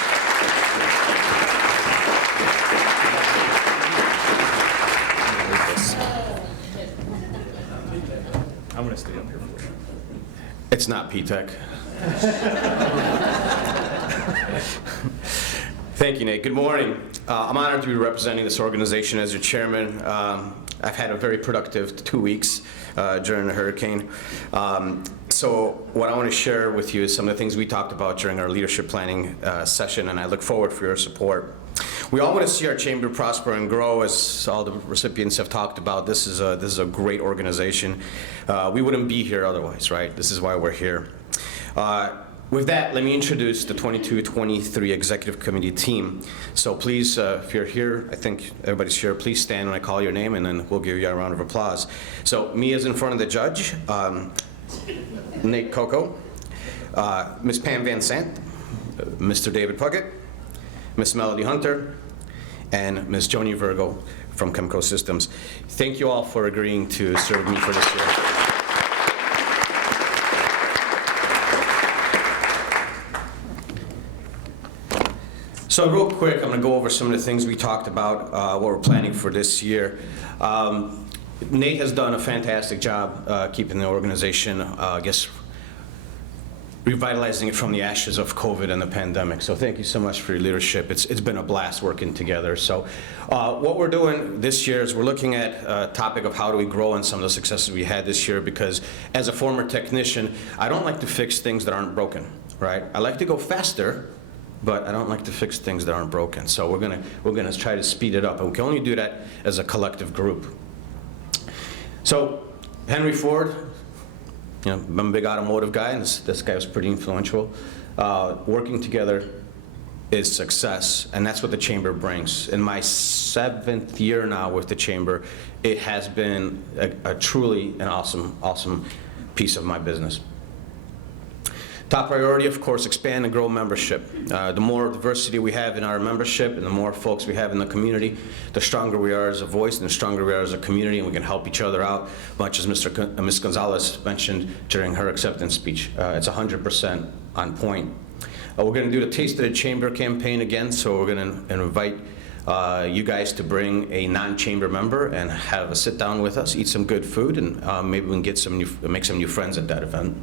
I'm going to stay up here for you. It's not P-Tech. Thank you, Nate. Good morning. I'm honored to be representing this organization as your chairman. I've had a very productive 2 weeks during the hurricane. So what I want to share with you is some of the things we talked about during our leadership planning session, and I look forward for your support. We all want to see our chamber prosper and grow, as all the recipients have talked about. This is a great organization. We wouldn't be here otherwise, right? This is why we're here. With that, let me introduce the 22-23 Executive Committee team. So please, if you're here, I think everybody's here, please stand when I call your name, and then we'll give you a round of applause. So me is in front of the judge, Nate Cocco, Ms. Pam Van Sant, Mr. David Puckett, Ms. Melody Hunter, and Ms. Joni Virgo from Chemical Systems. Thank you all for agreeing to serve me for this year. So real quick, I'm going to go over some of the things we talked about, what we're planning for this year. Nate has done a fantastic job keeping the organization, I guess, revitalizing it from the ashes of COVID and the pandemic. So thank you so much for your leadership. It's been a blast working together. So what we're doing this year is we're looking at a topic of how do we grow on some of the successes we had this year, because as a former technician, I don't like to fix things that aren't broken, right? I like to go faster, but I don't like to fix things that aren't broken. So we're gonna try to speed it up, and we can only do that as a collective group. So Henry Ford, you know, I'm a big automotive guy, and this guy was pretty influential. Working together is success, and that's what the chamber brings. In my 7th year now with the chamber, it has been a truly an awesome piece of my business. Top priority, of course, expand and grow membership. The more diversity we have in our membership and the more folks we have in the community, the stronger we are as a voice and the stronger we are as a community, and we can help each other out, much as Ms. Gonzalez mentioned during her acceptance speech. It's 100% on point. We're going to do the Taste of the Chamber campaign again, so we're going to invite you guys to bring a non-chamber member and have a sit down with us, eat some good food, and maybe we can get make some new friends at that event.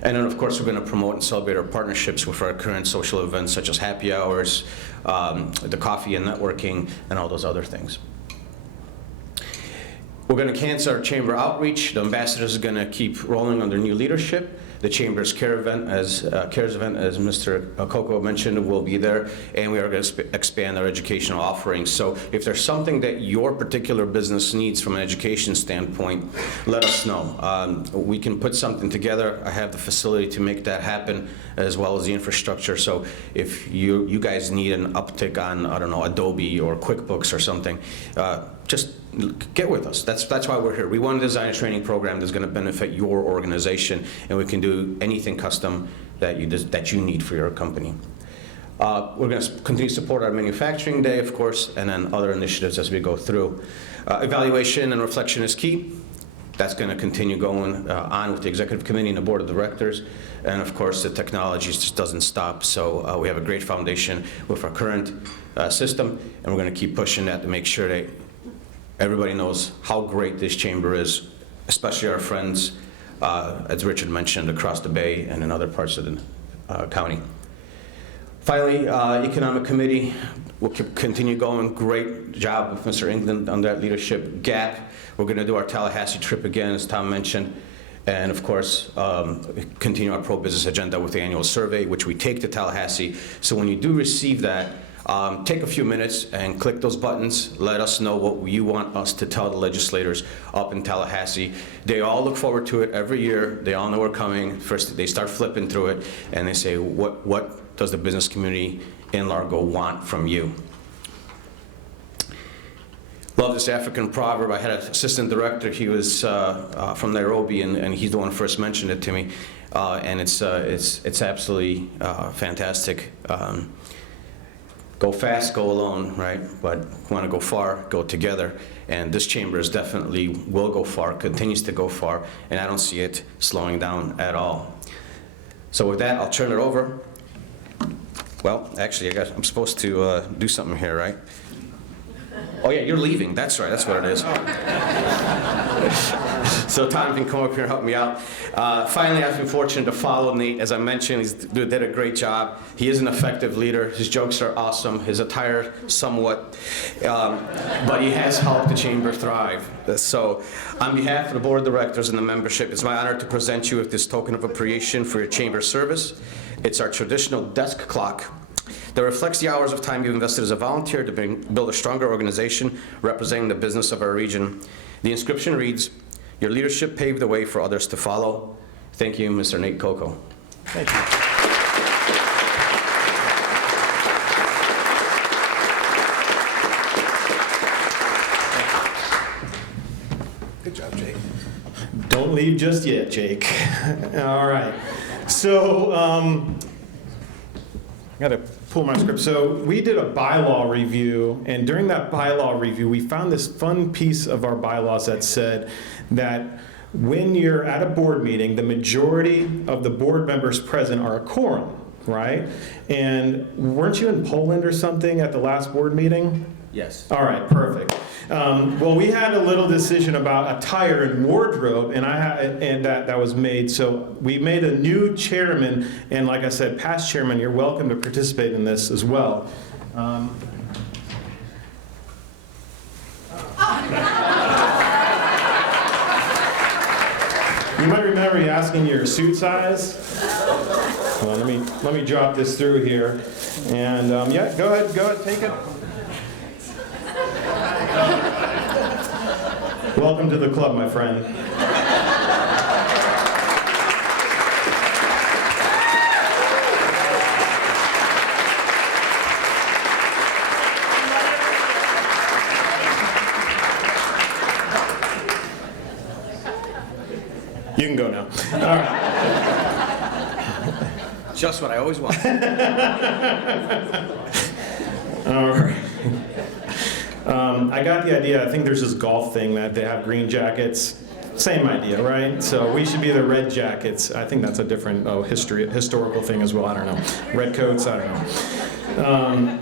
And then, of course, we're going to promote and celebrate our partnerships with our current social events, such as happy hours, the coffee and networking, and all those other things. We're going to enhance our chamber outreach. The ambassadors are going to keep rolling under new leadership. The Chamber's cares event, as Mr. Cocco mentioned, will be there, and we are going to expand our educational offerings. So if there's something that your particular business needs from an education standpoint, let us know. We can put something together. I have the facility to make that happen, as well as the infrastructure. So if you guys need an uptick on, I don't know, Adobe or QuickBooks or something, just get with us. That's why we're here. We want to design a training program that's going to benefit your organization, and we can do anything custom that you need for your company. We're going to continue to support our manufacturing day, of course, and then other initiatives as we go through. Evaluation and reflection is key. That's going to continue going on with the executive committee and the board of directors. And of course, the technology just doesn't stop. So we have a great foundation with our current system, and we're going to keep pushing that to make sure that everybody knows how great this chamber is, especially our friends, as Richard mentioned, across the bay and in other parts of the county. Finally, Economic Committee will continue going. Great job with Mr. England on that leadership gap. We're going to do our Tallahassee trip again, as Tom mentioned. And of course, continue our pro-business agenda with the annual survey, which we take to Tallahassee. So when you do receive that, take a few minutes and click those buttons. Let us know what you want us to tell the legislators up in Tallahassee. They all look forward to it every year. They all know we're coming. First, they start flipping through it, and they say, what does the business community in Largo want from you? Love this African proverb. I had an assistant director. He was from Nairobi, and he's the one who first mentioned it to me. And it's absolutely fantastic. Go fast, go alone, right? But want to go far, go together. And this chamber is definitely will go far, continues to go far, and I don't see it slowing down at all. So with that, I'll turn it over. Well, actually, I'm supposed to do something here, right? Oh yeah, you're leaving. That's right. That's what it is. So Tom can come up here and help me out. Finally, I've been fortunate to follow Nate. As I mentioned, he did a great job. He is an effective leader. His jokes are awesome. His attire, somewhat. But he has helped the chamber thrive. So on behalf of the board of directors and the membership, it's my honor to present you with this token of appreciation for your chamber service. It's our traditional desk clock that reflects the hours of time you've invested as a volunteer to build a stronger organization representing the business of our region. The inscription reads, "Your leadership paved the way for others to follow." Thank you, Mr. Nate Cocco. Thank you. Good job, Jake. Don't leave just yet, Jake. All right. So, I got to pull my script. So we did a bylaw review, and during that bylaw review, we found this fun piece of our bylaws that said that when you're at a board meeting, the majority of the board members present are a quorum, right? And weren't you in Poland or something at the last board meeting? Yes. All right, perfect. Well, we had a little decision about attire and wardrobe, and that was made. So we made a new chairman, and like I said, past chairman, you're welcome to participate in this as well. You might remember you asking your suit size. Well, let me drop this through here, and yeah, go ahead, take it. Welcome to the club, my friend. You can go now. All right. Just what I always want. All right. I got the idea. I think there's this golf thing that they have green jackets. Same idea, right? So we should be the red jackets. I think that's a different historical thing as well. I don't know. Red coats, I don't know.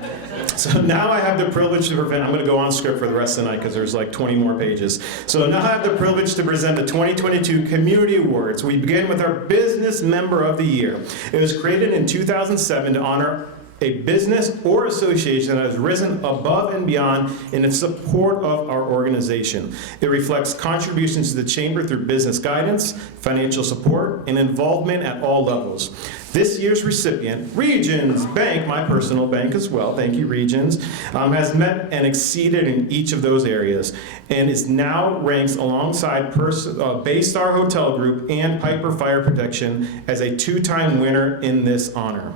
So now I have the privilege to present, I'm going to go on script for the rest of the night because there's like 20 more pages. So now I have the privilege to present the 2022 Community Awards. We begin with our Business Member of the Year. It was created in 2007 to honor a business or association that has risen above and beyond in its support of our organization. It reflects contributions to the Chamber through business guidance, financial support, and involvement at all levels. This year's recipient, Regions Bank, my personal bank as well, thank you Regions, has met and exceeded in each of those areas and is now ranks alongside Baystar Hotel Group and Piper Fire Protection as a two-time winner in this honor.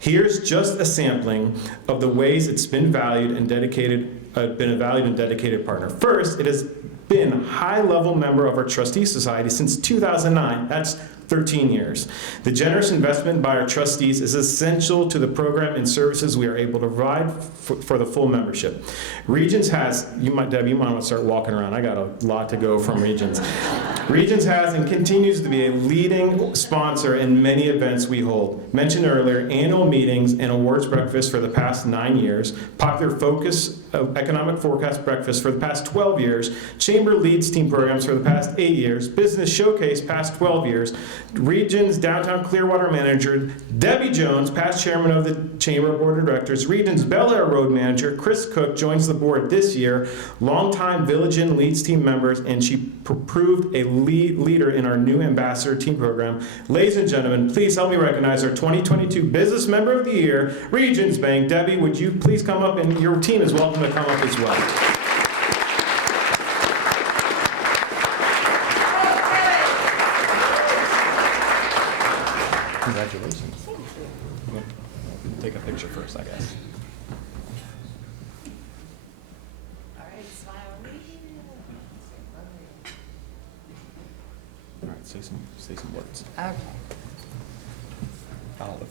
Here's just a sampling of the ways it's been valued and dedicated, been a valued and dedicated partner. First, it has been a high-level member of our Trustee Society since 2009. That's 13 years. The generous investment by our trustees is essential to the program and services we are able to provide for the full membership. Regions has, Debbie, you might want to start walking around. I got a lot to go from Regions. Regions has and continues to be a leading sponsor in many events we hold. Mentioned earlier, annual meetings and awards breakfast for the past 9 years, popular focus economic forecast breakfast for the past 12 years, Chamber Leads team programs for the past 8 years, Business Showcase past 12 years, Regions Downtown Clearwater Manager Debbie Jones, past chairman of the Chamber Board of Directors, Regions Bel Air Road Manager Chris Cook joins the board this year, longtime Village Inn Leads team members, and she proved a leader in our new ambassador team program. Ladies and gentlemen, please help me recognize our 2022 Business Member of the Year, Regions Bank. Debbie, would you please come up, and your team is welcome to come up as well. Congratulations. Take a picture first, I guess. All right, smile. All right, say some words. Okay. Olive.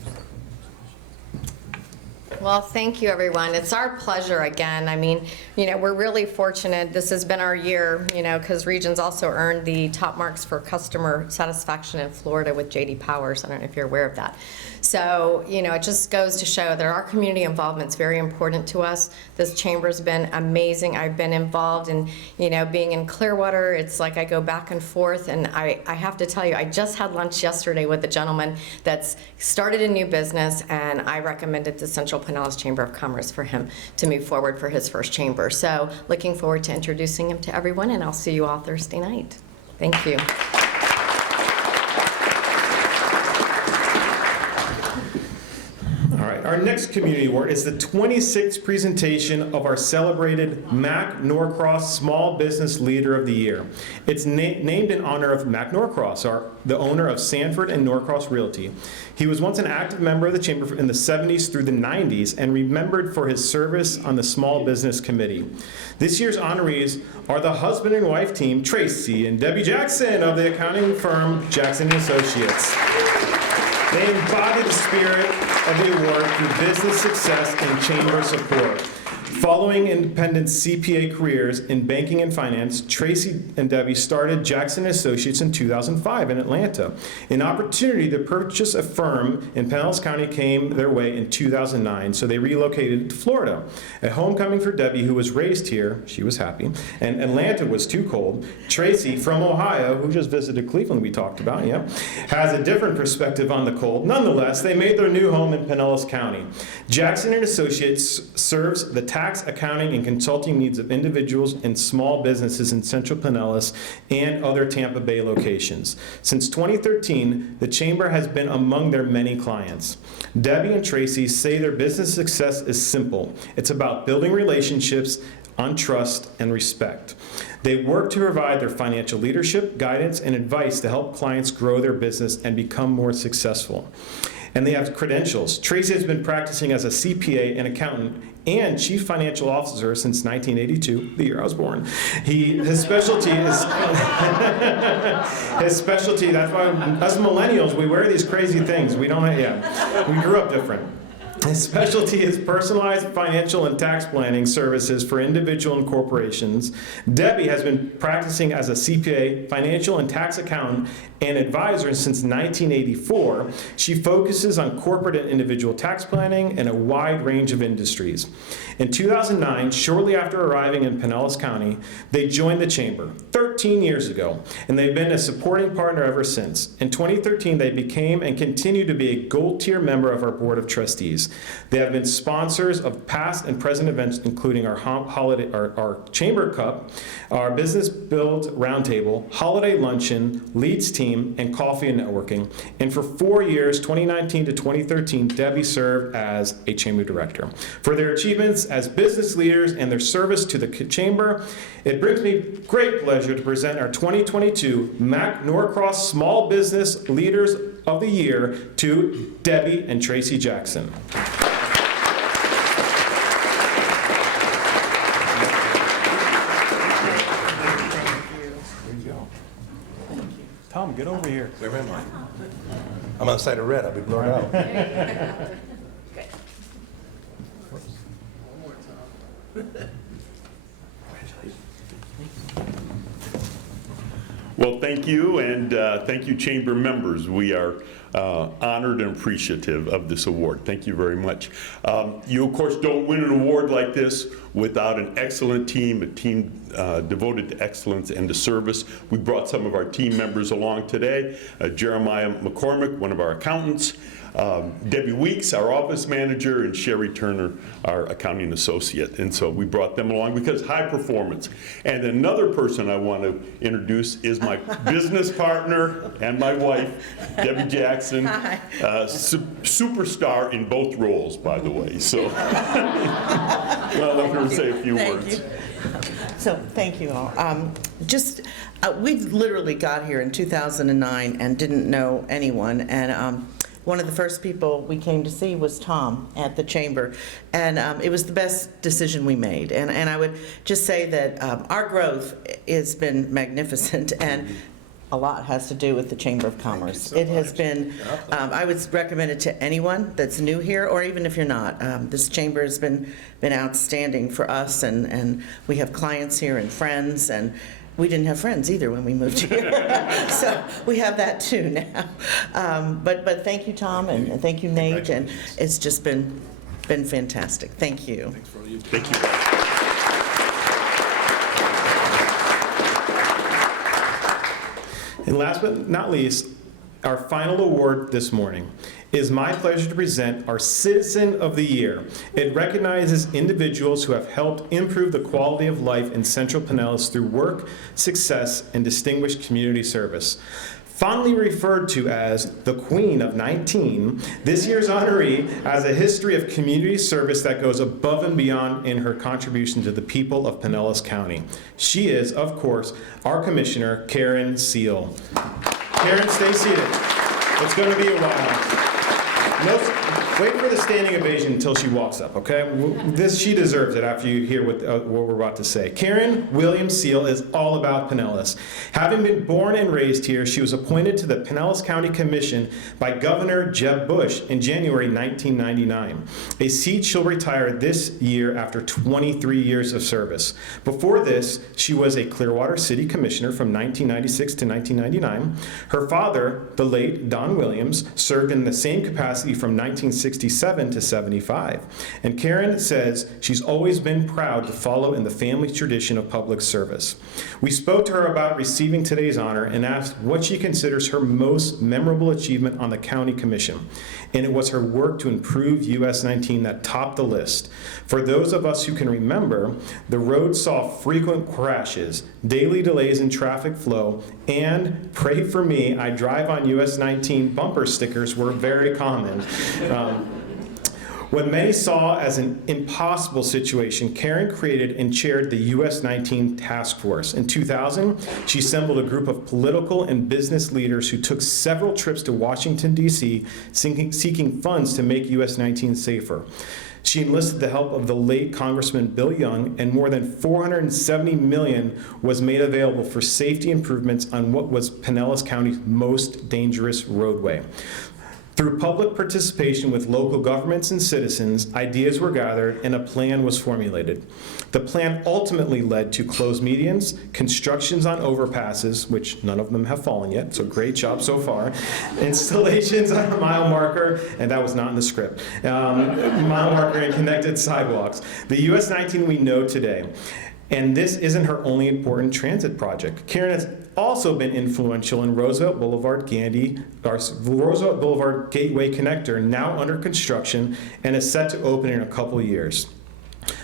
Well, thank you, everyone. It's our pleasure again. I mean, we're really fortunate. This has been our year, because Regions also earned the top marks for customer satisfaction in Florida with J.D. Powers. I don't know if you're aware of that. So, it just goes to show that our community involvement is very important to us. This chamber's been amazing. I've been involved in, being in Clearwater. It's like I go back and forth, and I have to tell you, I just had lunch yesterday with a gentleman that's started a new business, and I recommended the Central Pinellas Chamber of Commerce for him to move forward for his first chamber. So looking forward to introducing him to everyone, and I'll see you all Thursday night. Thank you. All right, our next community award is the 26th presentation of our celebrated Mac Norcross Small Business Leader of the Year. It's named in honor of Mac Norcross, the owner of Sanford and Norcross Realty. He was once an active member of the Chamber in the 70s through the 90s and remembered for his service on the Small Business Committee. This year's honorees are the husband and wife team, Tracy and Debbie Jackson of the accounting firm Jackson & Associates. They embody the spirit of the award through business success and chamber support. Following independent CPA careers in banking and finance, Tracy and Debbie started Jackson & Associates in 2005 in Atlanta. An opportunity to purchase a firm in Pinellas County came their way in 2009, so they relocated to Florida. A homecoming for Debbie, who was raised here, she was happy, and Atlanta was too cold. Tracy, from Ohio, who just visited Cleveland, we talked about, has a different perspective on the cold. Nonetheless, they made their new home in Pinellas County. Jackson & Associates serves the tax, accounting, and consulting needs of individuals and small businesses in Central Pinellas and other Tampa Bay locations. Since 2013, the Chamber has been among their many clients. Debbie and Tracy say their business success is simple. It's about building relationships on trust and respect. They work to provide their financial leadership, guidance, and advice to help clients grow their business and become more successful. And they have credentials. Tracy has been practicing as a CPA and accountant and chief financial officer since 1982, the year I was born. His specialty is, that's why us millennials, we wear these crazy things. We grew up different. His specialty is personalized financial and tax planning services for individual and corporations. Debbie has been practicing as a CPA, financial and tax accountant, and advisor since 1984. She focuses on corporate and individual tax planning in a wide range of industries. In 2009, shortly after arriving in Pinellas County, they joined the Chamber 13 years ago, and they've been a supporting partner ever since. In 2013, they became and continue to be a gold-tier member of our Board of Trustees. They have been sponsors of past and present events, including our Chamber Cup, our Business Build Roundtable, Holiday Luncheon, Leads Team, and Coffee and Networking. And for 4 years, 2019 to 2013, Debbie served as a Chamber Director. For their achievements as business leaders and their service to the Chamber, it brings me great pleasure to present our 2022 Mac Norcross Small Business Leaders of the Year to Debbie and Tracy Jackson. Tom, get over here. Where am I? I'm on the side of red. I'll be blown out. Well, thank you, and thank you, Chamber members. We are honored and appreciative of this award. Thank you very much. You, of course, don't win an award like this without an excellent team, a team devoted to excellence and to service. We brought some of our team members along today. Jeremiah McCormick, one of our accountants, Debbie Weeks, our office manager, and Sherry Turner, our accounting associate. And so we brought them along because high performance. And another person I want to introduce is my business partner and my wife, Debbie Jackson. Hi. Superstar in both roles, by the way. So I'll let her say a few words. So thank you all. We literally got here in 2009 and didn't know anyone, and one of the first people we came to see was Tom at the Chamber, and it was the best decision we made. And I would just say that our growth has been magnificent, and a lot has to do with the Chamber of Commerce. It has been, I would recommend it to anyone that's new here, or even if you're not. This Chamber has been outstanding for us, and we have clients here and friends, and we didn't have friends either when we moved here. So we have that too now. But thank you, Tom, and thank you, Nate, and it's just been fantastic. Thank you. Thanks for all you. Thank you. And last but not least, our final award this morning. It is my pleasure to present our Citizen of the Year. It recognizes individuals who have helped improve the quality of life in Central Pinellas through work, success, and distinguished community service. Fondly referred to as the Queen of 19, this year's honoree has a history of community service that goes above and beyond in her contribution to the people of Pinellas County. She is, of course, our Commissioner, Karen Seal. Karen, stay seated. It's going to be a while. Wait for the standing ovation until she walks up, okay? She deserves it after you hear what we're about to say. Karen Williams Seal is all about Pinellas. Having been born and raised here, she was appointed to the Pinellas County Commission by Governor Jeb Bush in January 1999, a seat she'll retire this year after 23 years of service. Before this, she was a Clearwater City Commissioner from 1996 to 1999. Her father, the late Don Williams, served in the same capacity from 1967 to 75. And Karen says she's always been proud to follow in the family tradition of public service. We spoke to her about receiving today's honor and asked what she considers her most memorable achievement on the County Commission. And it was her work to improve US 19 that topped the list. For those of us who can remember, the road saw frequent crashes, daily delays in traffic flow, and pray for me, I drive on US 19 bumper stickers were very common. What many saw as an impossible situation, Karen created and chaired the US 19 Task Force. In 2000, she assembled a group of political and business leaders who took several trips to Washington, D.C., seeking funds to make US 19 safer. She enlisted the help of the late Congressman Bill Young, and more than $470 million was made available for safety improvements on what was Pinellas County's most dangerous roadway. Through public participation with local governments and citizens, ideas were gathered and a plan was formulated. The plan ultimately led to closed medians, constructions on overpasses, which none of them have fallen yet, so great job so far, installations on a mile marker, and that was not in the script, mile marker and connected sidewalks. The US 19 we know today. And this isn't her only important transit project. Karen has also been influential in Roosevelt Boulevard Gateway Connector, now under construction and is set to open in a couple years.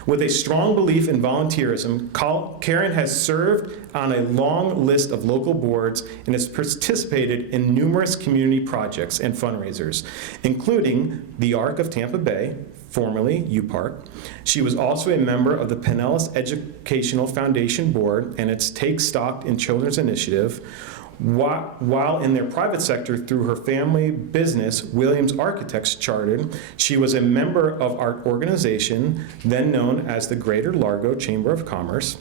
With a strong belief in volunteerism, Karen has served on a long list of local boards and has participated in numerous community projects and fundraisers, including the Arc of Tampa Bay, formerly UPark. She was also a member of the Pinellas Educational Foundation Board and its Take Stock in Children's Initiative. While in their private sector through her family business, Williams Architects Chartered, she was a member of our organization, then known as the Greater Largo Chamber of Commerce.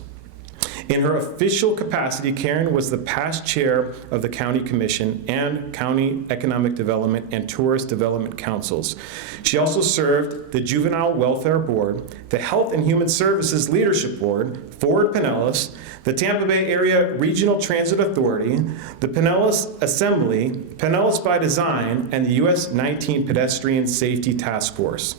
In her official capacity, Karen was the past chair of the County Commission and County Economic Development and Tourist Development Councils. She also served the Juvenile Welfare Board, the Health and Human Services Leadership Board, Forward Pinellas, the Tampa Bay Area Regional Transit Authority, the Pinellas Assembly, Pinellas by Design, and the US 19 Pedestrian Safety Task Force.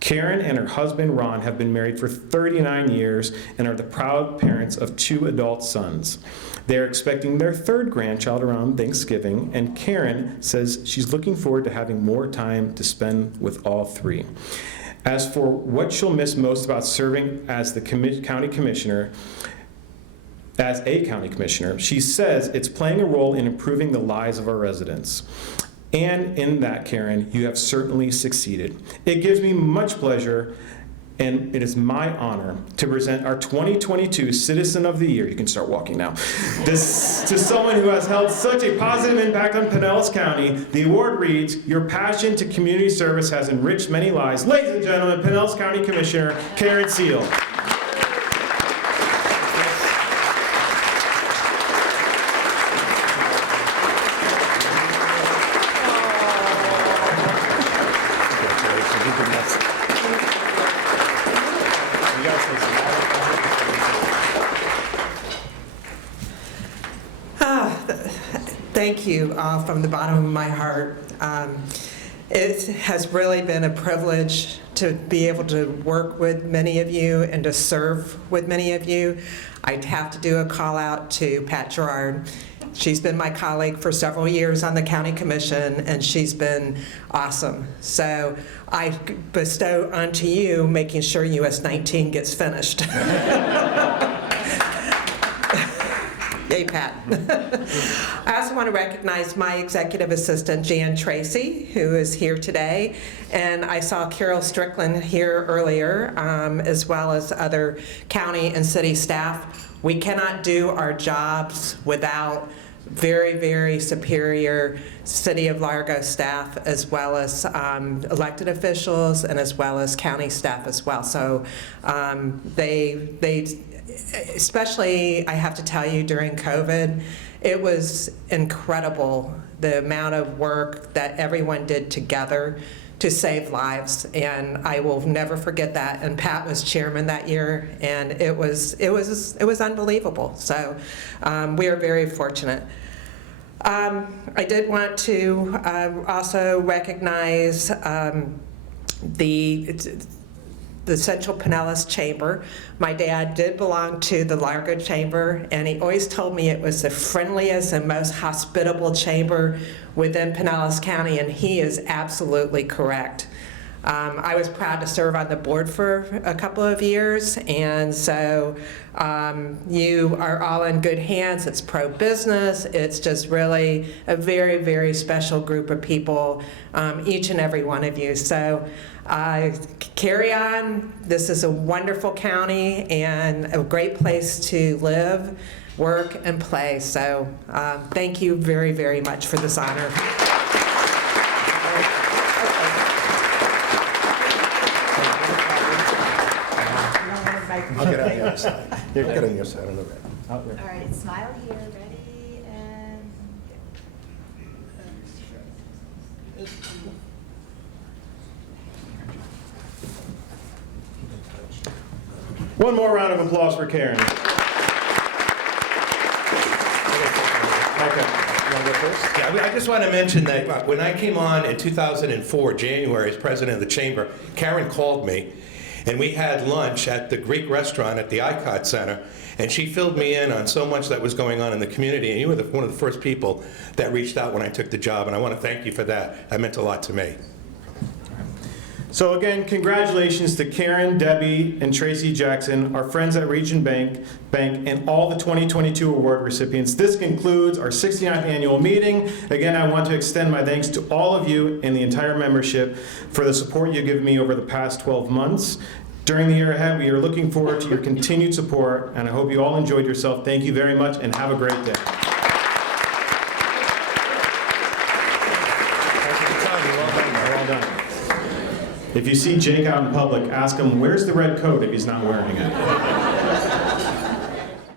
Karen and her husband, Ron, have been married for 39 years and are the proud parents of 2 adult sons. They're expecting their 3rd grandchild around Thanksgiving, and Karen says she's looking forward to having more time to spend with all 3. As for what she'll miss most about serving as the county commissioner, as a county commissioner, she says it's playing a role in improving the lives of our residents. And in that, Karen, you have certainly succeeded. It gives me much pleasure, and it is my honor to present our 2022 Citizen of the Year. You can start walking now. This to someone who has held such a positive impact on Pinellas County. The award reads, "Your passion to community service has enriched many lives." Ladies and gentlemen, Pinellas County Commissioner Karen Seal. Thank you from the bottom of my heart. It has really been a privilege to be able to work with many of you and to serve with many of you. I'd have to do a call out to Pat Gerard. She's been my colleague for several years on the County Commission, and she's been awesome. So I bestow onto you making sure US 19 gets finished. Yay, Pat. I also want to recognize my executive assistant, Jan Tracy, who is here today. And I saw Carol Strickland here earlier, as well as other county and city staff. We cannot do our jobs without very, very superior City of Largo staff, as well as elected officials, and as well as county staff as well. So they especially, I have to tell you, during COVID, it was incredible the amount of work that everyone did together to save lives, and I will never forget that. And Pat was chairman that year, and it was unbelievable. So we are very fortunate. I did want to also recognize the Central Pinellas Chamber. My dad did belong to the Largo Chamber, and he always told me it was the friendliest and most hospitable chamber within Pinellas County, and he is absolutely correct. I was proud to serve on the board for a couple of years, and so you are all in good hands. It's pro-business. It's just really a very, very special group of people, each and every one of you. So carry on. This is a wonderful county and a great place to live, work, and play. So thank you very, very much for this honor. I'll get on the other side. You're good on your side, on the red. All right, smile here, ready, and One more round of applause for Karen. Yeah, I just want to mention that when I came on in 2004, January, as president of the chamber, Karen called me, and we had lunch at the Greek restaurant at the ICOT Center, and she filled me in on so much that was going on in the community, and you were one of the first people that reached out when I took the job, and I want to thank you for that. That meant a lot to me. So again, congratulations to Karen, Debbie, and Tracy Jackson, our friends at Region Bank, and all the 2022 award recipients. This concludes our 69th annual meeting. Again, I want to extend my thanks to all of you and the entire membership for the support you give me over the past 12 months. During the year ahead, we are looking forward to your continued support, and I hope you all enjoyed yourself. Thank you very much, and have a great day. Well done. If you see Jake out in public, ask him, where's the red coat if he's not wearing it?